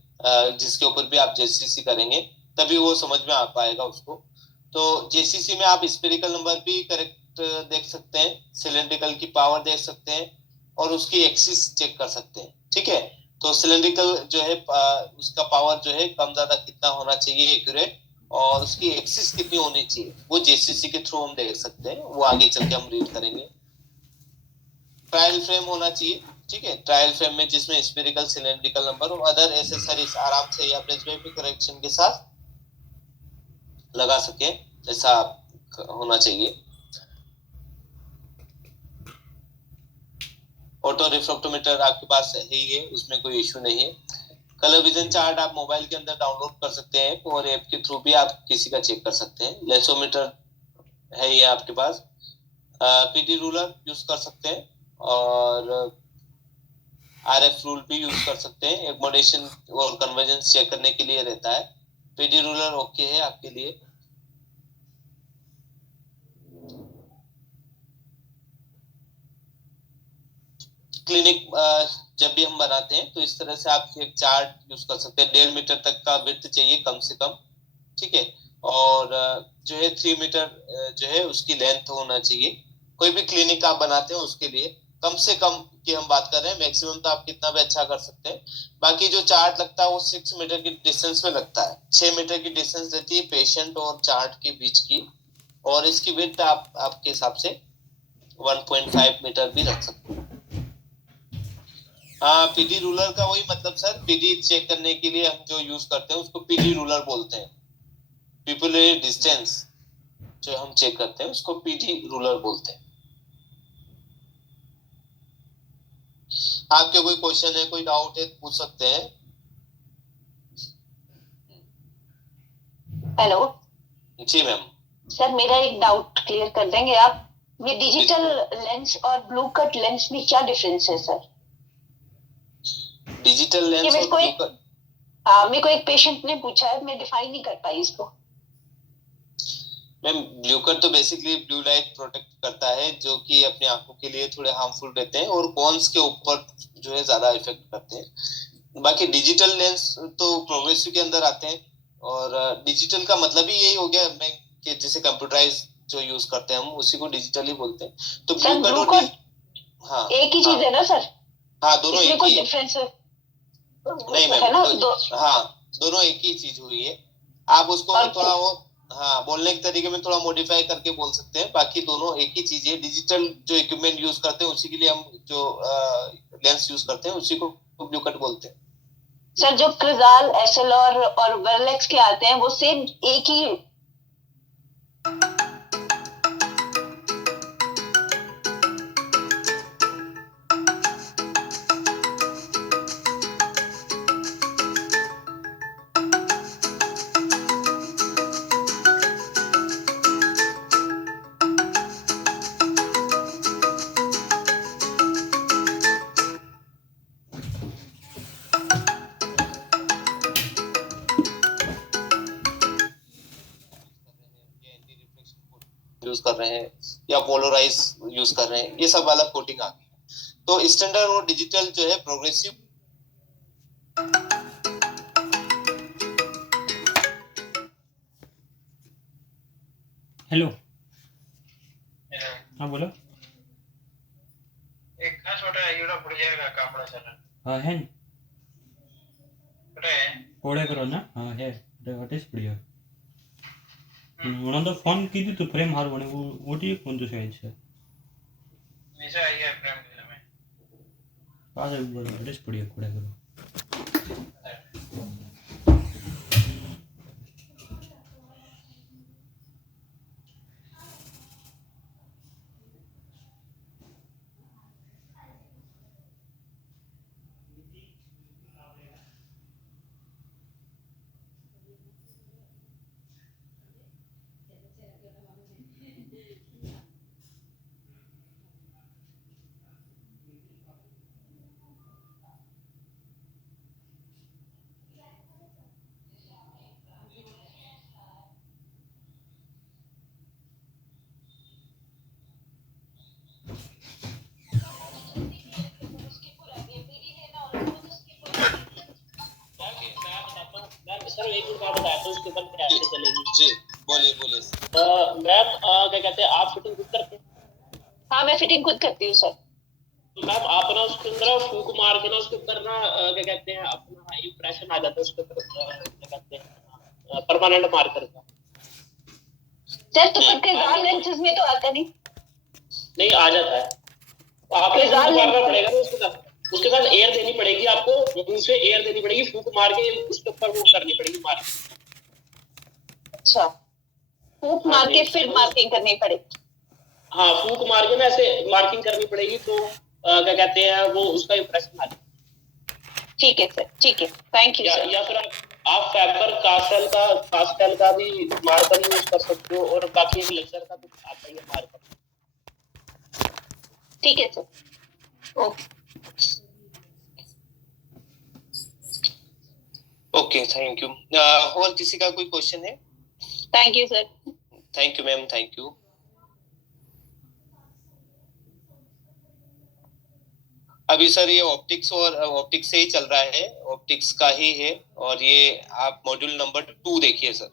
जिसके ऊपर भी आप जेसीसी करेंगे तभी वो समझ में आ पाएगा उसको। तो जेसीसी में आप स्पेरिकल नंबर भी करेक्ट देख सकते हैं, सिलेंड्रिकल की पावर देख सकते हैं, और उसकी एक्सिस चेक कर सकते हैं। ठीक है, तो सिलेंड्रिकल जो है उसका पावर जो है कम ज्यादा कितना होना चाहिए एक्यूरेट, और उसकी एक्सिस कितनी होनी चाहिए वो जेसीसी के थ्रू हम देख सकते हैं, वो आगे चल के हम रीड करेंगे। ट्रायल फ्रेम होना चाहिए, ठीक है, ट्रायल फ्रेम में जिसमें स्फेरिकल सिलेंड्रिकल नंबर और अदर एसेसरीज आराम से या प्रेसक्राइब करेक्शन के साथ लगा सके, ऐसा होना चाहिए। ऑटो रिफ्लेक्टोमीटर आपके पास है ही है, उसमें कोई इश्यू नहीं है। कलर विजन चार्ट आप मोबाइल के अंदर डाउनलोड कर सकते हैं और ऐप के थ्रू भी आप किसी का चेक कर सकते हैं। लेंसोमीटर है ये आपके पास। पीडी रूलर यूज कर सकते हैं और आरएफ रूल भी यूज कर सकते हैं, एक्मोडेशन और कन्वर्जेंस चेक करने के लिए रहता है। पीडी रूलर ओके है आपके लिए। क्लिनिक जब भी हम बनाते हैं तो इस तरह से आप एक चार्ट यूज कर सकते हैं। 1.5 मीटर तक का विड्थ चाहिए कम से कम, ठीक है, और जो है 3 मीटर जो है उसकी लेंथ होना चाहिए। कोई भी क्लिनिक आप बनाते हैं उसके लिए कम से कम की हम बात कर रहे हैं, मैक्सिमम तो आप कितना भी अच्छा कर सकते हैं। बाकी जो चार्ट लगता है वो 6 मीटर की डिस्टेंस में लगता है। 6 मीटर की डिस्टेंस रहती है पेशेंट और चार्ट के बीच की, और इसकी विड्थ आप आपके हिसाब से 1.5 मीटर भी रख सकते हैं। हाँ, पीडी रूलर का वही मतलब सर, पीडी चेक करने के लिए हम जो यूज करते हैं उसको पीडी रूलर बोलते हैं। पिपुलरी डिस्टेंस जो हम चेक करते हैं उसको पीडी रूलर बोलते हैं। आपके कोई क्वेश्चन है, कोई डाउट है, पूछ सकते हैं। हेलो जी मैम। सर, मेरा एक डाउट क्लियर कर देंगे आप? ये डिजिटल लेंस और ब्लू कट लेंस में क्या डिफरेंस है सर? डिजिटल लेंस और ब्लू कट, मेरे को एक पेशेंट ने पूछा है, मैं डिफाइन नहीं कर पाई इसको। मैम ब्लू कट तो बेसिकली ब्लू लाइट प्रोटेक्ट करता है, जो कि अपनी आंखों के लिए थोड़े हार्मफुल रहते हैं और कॉन्स के ऊपर जो है ज्यादा इफेक्ट करते हैं। बाकी डिजिटल लेंस तो प्रोग्रेसिव के अंदर आते हैं, और डिजिटल का मतलब ही यही हो गया मैं कि जैसे कंप्यूटराइज जो यूज करते हैं हम उसी को डिजिटल ही बोलते हैं। तो ब्लू कट और हाँ एक ही चीज है ना सर? हाँ, दोनों एक ही डिफरेंस नहीं मैम, हाँ दोनों एक ही चीज हुई है। आप उसको थोड़ा वो हाँ बोलने के तरीके में थोड़ा मॉडिफाई करके बोल सकते हैं, बाकी दोनों एक ही चीज है। डिजिटल जो इक्विपमेंट यूज करते हैं उसी के लिए हम जो लेंस यूज करते हैं उसी को ब्लू कट बोलते हैं। सर, जो क्रिजाल, एसएलआर और वेरलेक्स के आते हैं वो सेम एक ही यूज कर रहे हैं या पोलराइज यूज कर रहे हैं, ये सब वाला कोटिंग आ गई। तो स्टैंडर्ड और डिजिटल जो है प्रोग्रेसिव हेलो हाँ बोलो। एक ना छोटा एवढा पुढे जाएगा कापडा चला हाँ है कुठे आहे कोड्या करो ना हाँ है अटेच पड़ी उन्होंने फोन की थी तो फ्रेम हार बने वो टी फोन तो शायद से निशा आई है प्रेम दिला में पास है बोलो अटेच पड़ी कोड्या करो। सर एक मिनट बताया तो उसके ऊपर कैसे चलेगी? जी बोलिए बोलिए। मैम क्या कहते हैं, आप फिटिंग खुद करते हैं? हाँ, मैं फिटिंग खुद करती हूँ सर। तो मैम आप ना उसके अंदर फूंक मार के ना उसके ऊपर ना क्या कहते हैं अपना इंप्रेशन आ जाता है उसके ऊपर, क्या कहते हैं परमानेंट मार्कर का। सर तो क्रिजाल लेंसेज में तो आता नहीं आ जाता है, आपको मारना पड़ेगा ना उसके साथ। उसके बाद एयर देनी पड़ेगी आपको, मुंह से एयर देनी पड़ेगी, फूंक मार के उसके ऊपर वो करनी पड़ेगी मार। अच्छा, फूंक मार के फिर मार्किंग करनी पड़ेगी। हाँ, फूंक मार के ना ऐसे मार्किंग करनी पड़ेगी, तो क्या कहते हैं वो उसका इम्प्रेशन आ जाए। ठीक है सर, ठीक है, थैंक यू सर। या फिर आप पेपर कास्टेल का भी मार्कर यूज कर सकते हो, और बाकी एक लेक्चर का कुछ आता ही है मार्कर। ठीक है sir, okay okay, thank you. और किसी का कोई क्वेश्चन है? Thank you sir. Thank you ma'am, thank you. अभी सर ये ऑप्टिक्स और ऑप्टिक्स से ही चल रहा है, ऑप्टिक्स का ही है, और ये आप मॉड्यूल नंबर 2 देखिए सर।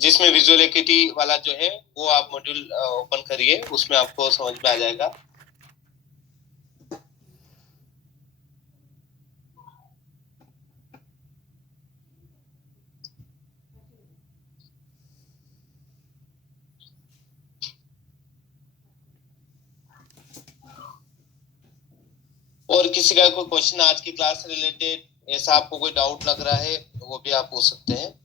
जिसमें विजुअल एक्टिविटी वाला जो है वो आप मॉड्यूल ओपन करिए, उसमें आपको समझ में आ जाएगा। और किसी का कोई क्वेश्चन आज की क्लास से रिलेटेड, ऐसा आपको कोई डाउट लग रहा है, वो भी आप पूछ सकते हैं।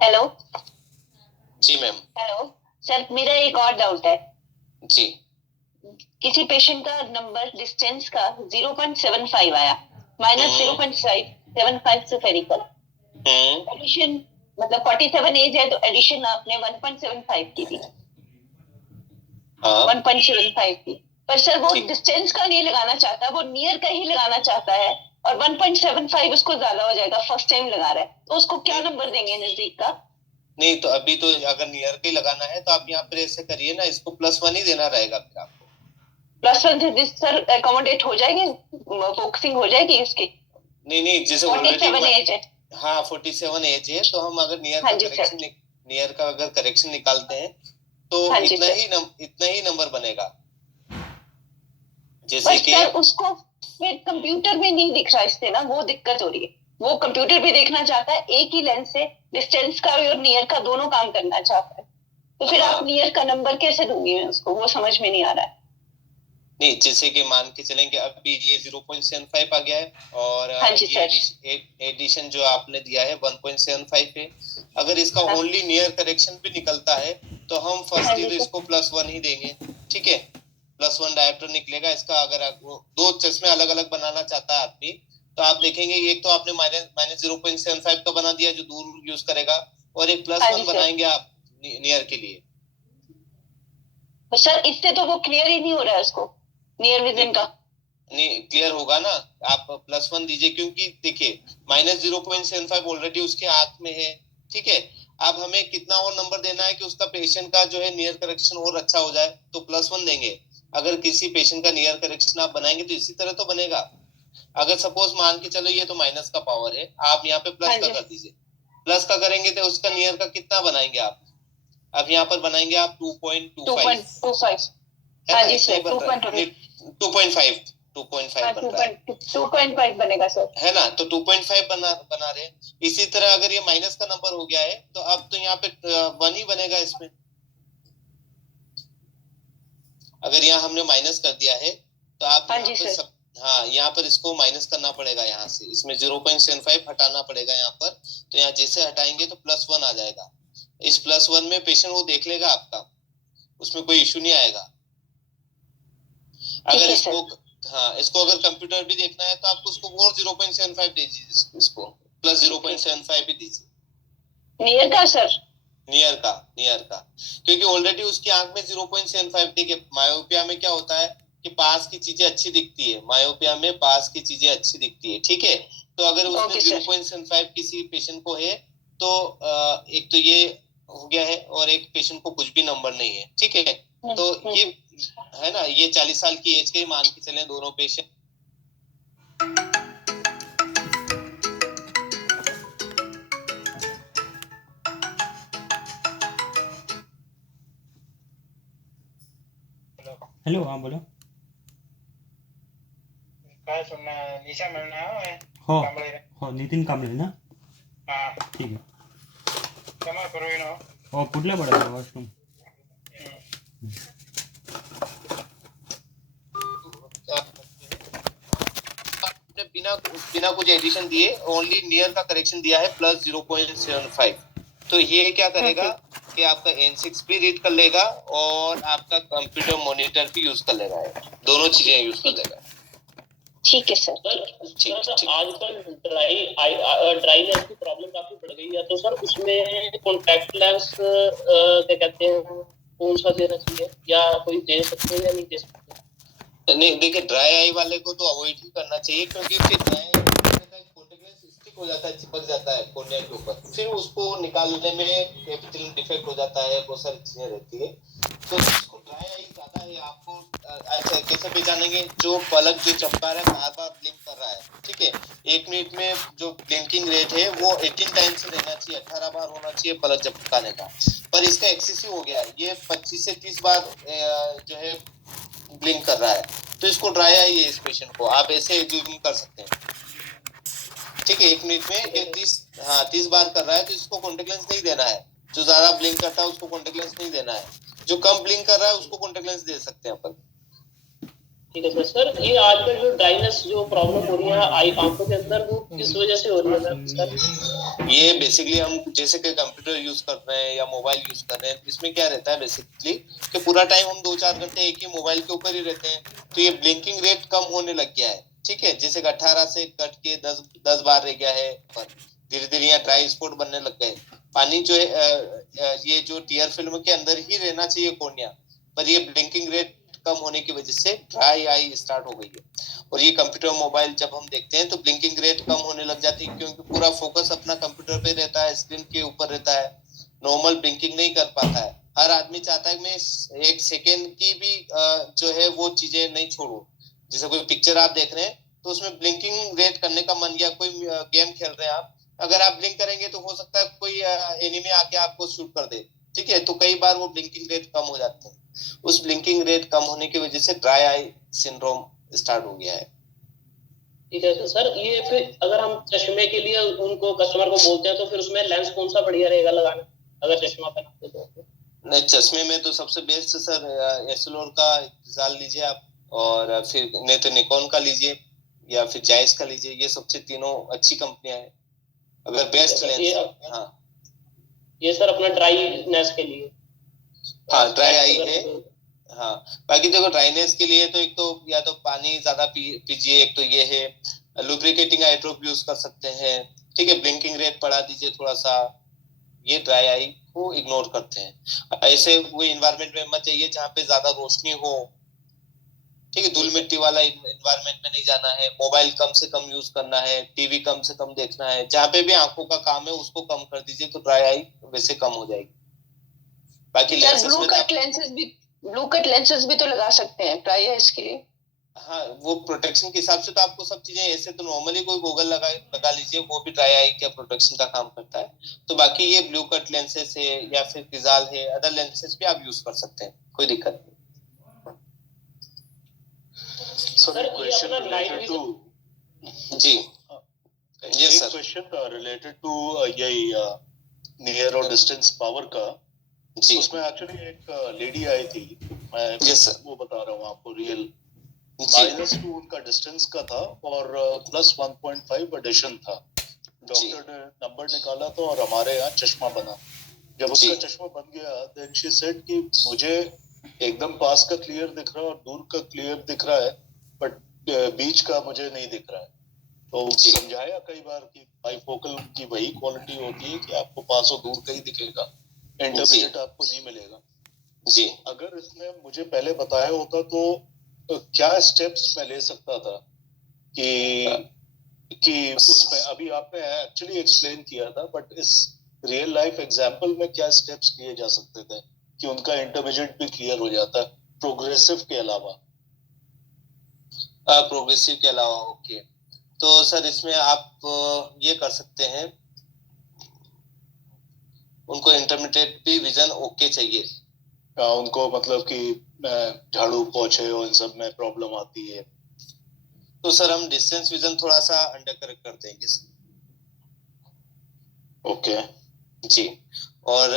हेलो जी मैम। हेलो सर, मेरा एक और डाउट है जी। किसी पेशेंट का नंबर डिस्टेंस का 0.75 आया, माइनस 0.75 से फेरिकल एडिशन, मतलब 47 एज है तो एडिशन आपने 1.75 की थी। 1.75 की, पर सर वो डिस्टेंस का नहीं लगाना चाहता, वो नियर का ही लगाना चाहता है, और 1.75 उसको ज्यादा हो जाएगा, फर्स्ट टाइम लगा रहा है, तो उसको क्या नंबर देंगे नजदीक का? नहीं, तो अभी तो अगर नियर का ही लगाना है तो आप यहाँ पर ऐसे करिए ना, इसको +1 ही देना रहेगा फिर आपको। +1 से सर अकोमोडेट हो जाएगी, फोकसिंग हो जाएगी इसकी? नहीं, जैसे 47 एज है। हाँ, 47 एज है, तो हम अगर नियर का अगर करेक्शन निकालते हैं तो इतना ही नंबर बनेगा। जैसे कि उसको फिर कंप्यूटर में नहीं दिख रहा, इससे ना वो दिक्कत हो रही है। वो कंप्यूटर भी देखना चाहता है, एक ही लेंस से डिस्टेंस का और नियर का दोनों काम करना चाहता है, तो फिर आप नियर का नंबर कैसे दूंगी मैं उसको, वो समझ में नहीं आ रहा है। नहीं, जैसे कि मान के चलेंगे अभी ये 0.75 आ गया है, और ये एडिशन जो आपने दिया है 1.75 है। अगर इसका ओनली नियर करेक्शन भी निकलता है तो हम फर्स्टली तो इसको +1 ही देंगे, ठीक है। +1 डायोप्टर निकलेगा इसका। अगर दो चश्मे अलग अलग बनाना चाहता है आदमी, तो आप देखेंगे एक तो आपने माइनस 0.75 का बना दिया जो दूर यूज करेगा, और एक +1 बनाएंगे आप नियर के लिए। सर इससे तो वो क्लियर ही नहीं हो रहा है उसको, नियर विजन का। नहीं, क्लियर होगा ना, आप +1 दीजिए, क्योंकि देखिए माइनस 0.75 ऑलरेडी उसके आंख में है, ठीक है। अब हमें कितना और नंबर देना है कि उसका पेशेंट का जो है नियर करेक्शन और अच्छा हो जाए, तो +1 देंगे। अगर किसी पेशेंट का नियर करेक्शन आप बनाएंगे तो इसी तरह तो बनेगा। अगर सपोज मान के चलो ये तो माइनस का पावर है, आप यहाँ पे प्लस का कर दीजिए। प्लस का करेंगे तो उसका नियर का कितना बनाएंगे आप? अब यहाँ पर बनाएंगे आप 2.25 2.5 बनेगा सर, है ना। तो 2.5 बना रहे हैं। इसी तरह अगर ये माइनस का नंबर हो गया है तो अब तो यहाँ पे 1 ही बनेगा इसमें। अगर यहाँ हमने माइनस कर दिया है तो आप यहाँ पे यहाँ पर इसको माइनस करना पड़ेगा, यहाँ से इसमें 0.75 हटाना पड़ेगा यहाँ पर। तो यहाँ जैसे हटाएंगे तो +1 आ जाएगा। इस +1 में पेशेंट वो देख लेगा आपका, उसमें कोई इश्यू नहीं आएगा। अगर इसको अगर कंप्यूटर भी देखना है तो आपको उसको और 0.75 दीजिए, इसको +0.75 भी दीजिए। नियर का सर? नियर का क्योंकि ऑलरेडी उसकी आंख में 0.75। देखिए मायोपिया में क्या होता है कि पास की चीजें अच्छी दिखती है, मायोपिया में पास की चीजें अच्छी दिखती है, ठीक है। तो अगर उसमें 0.75 किसी पेशेंट को है तो एक तो ये हो गया है, और एक पेशेंट को कुछ भी नंबर नहीं है, ठीक है। तो ये है ना, ये 40 साल की एज के ही मान के चले दोनों पेशेंट। हेलो, हाँ बोलो। काय सुनना निशा मिलना है हो कांबळे हो नितीन कांबळे ना हां ठीक आहे क्षमा करू नो हो कुठल्या पडायला वॉशरूम आपने बिना बिना कुछ एडिशन दिए ओनली नियर का करेक्शन दिया है प्लस 0.75, तो ये क्या करेगा कि आपका N6 भी रीड कर लेगा और आपका कंप्यूटर मॉनिटर भी यूज कर लेगा, दोनों चीजें यूज कर लेगा। ठीक है सर। सर आजकल ड्राईनेस की प्रॉब्लम काफी बढ़ गई है, तो सर उसमें कॉन्टैक्ट लेंस क्या कहते हैं कौन सा देना चाहिए, या कोई दे सकते हैं या नहीं दे सकते? नहीं देखिए, ड्राई आई वाले को तो अवॉइड ही करना चाहिए, क्योंकि फिर dry eye contact lens stick हो जाता है, चिपक जाता है कॉर्निया के ऊपर, फिर उसको निकालने में कैपिटल डिफेक्ट हो जाता है, बहुत सारी चीजें रहती है। तो जिसको ड्राई आई ज्यादा है, आपको अच्छा कैसे पहचानेंगे, जो पलक जो चमका रहा है बार बार ब्लिंक कर रहा है, ठीक है, 1 मिनट में जो ब्लिंकिंग रेट है वो 18 टाइम्स रहना चाहिए, 18 बार होना चाहिए पलक चमकाने का, पर इसका एक्सेसिव हो गया है, ये 25 से 30 बार जो है ब्लिंक कर रहा है, तो इसको ड्राई आई है इस पेशेंट को, आप ऐसे एज्यूम कर सकते हैं, ठीक है। 1 मिनट में ये 30 बार कर रहा है, तो इसको कॉन्टैक्ट लेंस नहीं देना है, जो ज्यादा ब्लिंक करता है उसको कॉन्टैक्ट लेंस नहीं देना है, जो कम ब्लिंक कर रहा है उसको कॉन्टैक्ट लेंस दे सकते हैं अपन। ठीक है सर। ये आजकल जो ड्राइनेस जो प्रॉब्लम हो रही है आई आंखों के अंदर, वो किस वजह से हो रही है सर? ये बेसिकली हम जैसे कि कंप्यूटर यूज कर रहे हैं या मोबाइल यूज कर रहे हैं, इसमें क्या रहता है बेसिकली कि पूरा टाइम हम 2-4 घंटे एक ही मोबाइल के ऊपर ही रहते हैं, तो ये ब्लिंकिंग रेट कम होने लग गया है, ठीक है, जैसे कि 18 से कट के 10 बार रह गया है, पर धीरे धीरे यहाँ ड्राई स्पॉट बनने लग गए। पानी जो है ये जो टीयर फिल्म के अंदर ही रहना चाहिए कॉर्निया, पर ये ब्लिंकिंग रेट कम होने की वजह से ड्राई आई स्टार्ट हो गई है। और ये कंप्यूटर मोबाइल जब हम देखते हैं तो ब्लिंकिंग रेट कम होने लग जाती है, क्योंकि पूरा फोकस अपना कंप्यूटर पे रहता है, स्क्रीन के ऊपर रहता है, नॉर्मल ब्लिंकिंग नहीं कर पाता है। हर आदमी चाहता है मैं 1 सेकेंड की भी जो है वो चीजें नहीं छोड़ूं, जैसे कोई पिक्चर आप देख रहे हैं तो उसमें ब्लिंकिंग रेट करने का मन, या कोई गेम खेल रहे हैं आप, अगर आप ब्लिंक करेंगे तो हो सकता है कोई एनिमी आके आपको शूट कर दे, ठीक है, तो कई बार वो ब्लिंकिंग रेट कम हो जाते हैं, उस ब्लिंकिंग रेट कम होने की वजह से ड्राई आई सिंड्रोम स्टार्ट हो गया है। ठीक है सर। ये फिर अगर हम चश्मे के लिए उनको कस्टमर को बोलते हैं तो फिर उसमें लेंस कौन सा बढ़िया रहेगा लगाना, अगर चश्मा पहनाते तो? नहीं, चश्मे में तो सबसे बेस्ट सर एस्लोर का रिजाल लीजिए आप, और फिर नहीं तो निकॉन का लीजिए या फिर जायस का लीजिए, ये सबसे तीनों अच्छी कंपनियां हैं अगर बेस्ट लेंस। हाँ ये सर अपना ड्राईनेस के लिए, हाँ ड्राई आई है। हाँ बाकी देखो ड्राइनेस के लिए तो एक तो या तो पानी ज्यादा पीजिए, एक तो ये है लुब्रिकेटिंग आई ड्रॉप यूज कर सकते हैं, ठीक है, ब्लिंकिंग रेट बढ़ा दीजिए थोड़ा सा, ये ड्राई आई को इग्नोर करते हैं। ऐसे कोई इन्वायरमेंट में मत जाइए जहाँ पे ज्यादा रोशनी हो, ठीक है, धूल मिट्टी वाला इन्वायरमेंट में नहीं जाना है, मोबाइल कम से कम यूज करना है, टीवी कम से कम देखना है, जहाँ पे भी आंखों का काम है उसको कम कर दीजिए, तो ड्राई आई वैसे कम हो जाएगी। बाकी ब्लू कट लेंसेज भी तो लगा सकते हैं ड्राई आईज के लिए। हाँ वो प्रोटेक्शन के हिसाब से तो आपको सब चीजें ऐसे तो नॉर्मली कोई गॉगल लगा लीजिए, वो भी ड्राई आई का प्रोटेक्शन का काम करता है। तो बाकी ये ब्लू कट लेंसेज है या फिर क्रिजाल है, अदर लेंसेज भी आप यूज कर सकते हैं, कोई दिक्कत नहीं। सर क्वेश्चन रिलेटेड टू जी yes sir, question related to यही नियर और डिस्टेंस पावर का जी। उसमें एक्चुअली एक लेडी आई थी, मैं यस सर वो बता रहा हूँ आपको, रियल -2 उनका डिस्टेंस का था और +1.5 एडिशन था। डॉक्टर ने नंबर निकाला तो और हमारे यहाँ चश्मा बना। जब उसका चश्मा बन गया देन शी सेड कि मुझे एकदम पास का क्लियर दिख रहा है और दूर का क्लियर दिख रहा है, बट बीच का मुझे नहीं दिख रहा है। तो समझाया कई बार कि बाइफोकल की वही क्वालिटी होती है कि आपको पास और दूर का ही दिखेगा, इंटरमीडिएट आपको नहीं मिलेगा जी। अगर इसने मुझे पहले बताया होता तो क्या स्टेप्स मैं ले सकता था कि उसमें अभी आपने एक्चुअली एक्सप्लेन किया था, बट इस रियल लाइफ एग्जांपल में क्या स्टेप्स लिए जा सकते थे कि उनका इंटरमीडिएट भी क्लियर हो जाता प्रोग्रेसिव के अलावा? प्रोग्रेसिव के अलावा ओके, तो सर इसमें आप ये कर सकते हैं, उनको इंटरमीडिएट भी विजन ओके चाहिए। उनको मतलब कि झाड़ू पोछे और इन सब में प्रॉब्लम आती है। तो सर हम डिस्टेंस विजन थोड़ा सा अंडर करेक्ट कर देंगे सर। ओके जी, और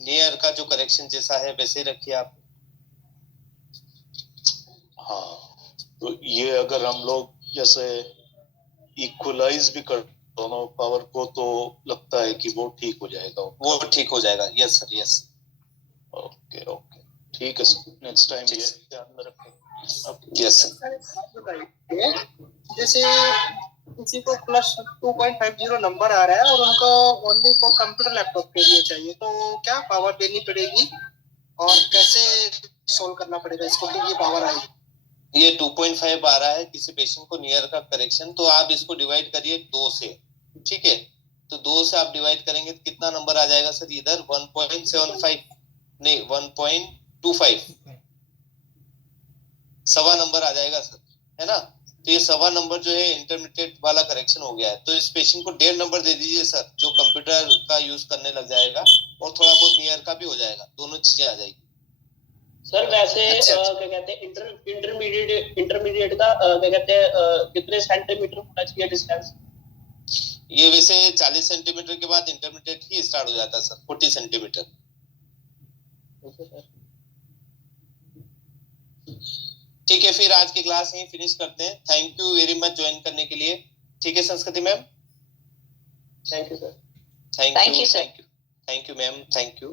नियर का जो करेक्शन जैसा है वैसे ही रखिए आप। हाँ, तो ये अगर हम लोग जैसे इक्वलाइज भी कर दोनों पावर को तो लगता है कि वो ठीक हो जाएगा। वो ठीक हो जाएगा, yes sir yes. Okay okay ठीक है सर, नेक्स्ट टाइम ये ध्यान में रखें। Yes sir. सर, एक बात बताइए, जैसे किसी को प्लस 2.50 नंबर आ रहा है और उनको ओनली फॉर कंप्यूटर लैपटॉप के लिए चाहिए, तो क्या पावर देनी पड़ेगी और कैसे सोल्व करना पड़ेगा इसको कि ये पावर आएगी? ये 2.5 आ रहा है किसी पेशेंट को नियर का करेक्शन, तो आप इसको डिवाइड करिए 2 से, ठीक है? तो 2 से आप डिवाइड करेंगे तो कितना नंबर आ जाएगा सर इधर? 1.75 नहीं 1.25 सवा नंबर आ जाएगा सर, है ना? तो ये सवा नंबर जो है इंटरमीडिएट वाला करेक्शन हो गया है, तो इस पेशेंट को 1.5 नंबर दे दीजिए सर, जो कंप्यूटर का यूज करने लग जाएगा और थोड़ा बहुत नियर का भी हो जाएगा, दोनों चीजें आ जाएगी सर। वैसे अच्छा। क्या कहते हैं इंटरमीडिएट का क्या कहते हैं कितने सेंटीमीटर होना चाहिए डिस्टेंस? ये वैसे 40 सेंटीमीटर के बाद इंटरमीडिएट ही स्टार्ट हो जाता है सर, 40 सेंटीमीटर। ठीक है, फिर आज की क्लास यहीं फिनिश करते हैं। Thank you very much join करने के लिए। ठीक है संस्कृति ma'am, thank you sir. Thank Thank you you, sir. Thank you ma'am, thank you.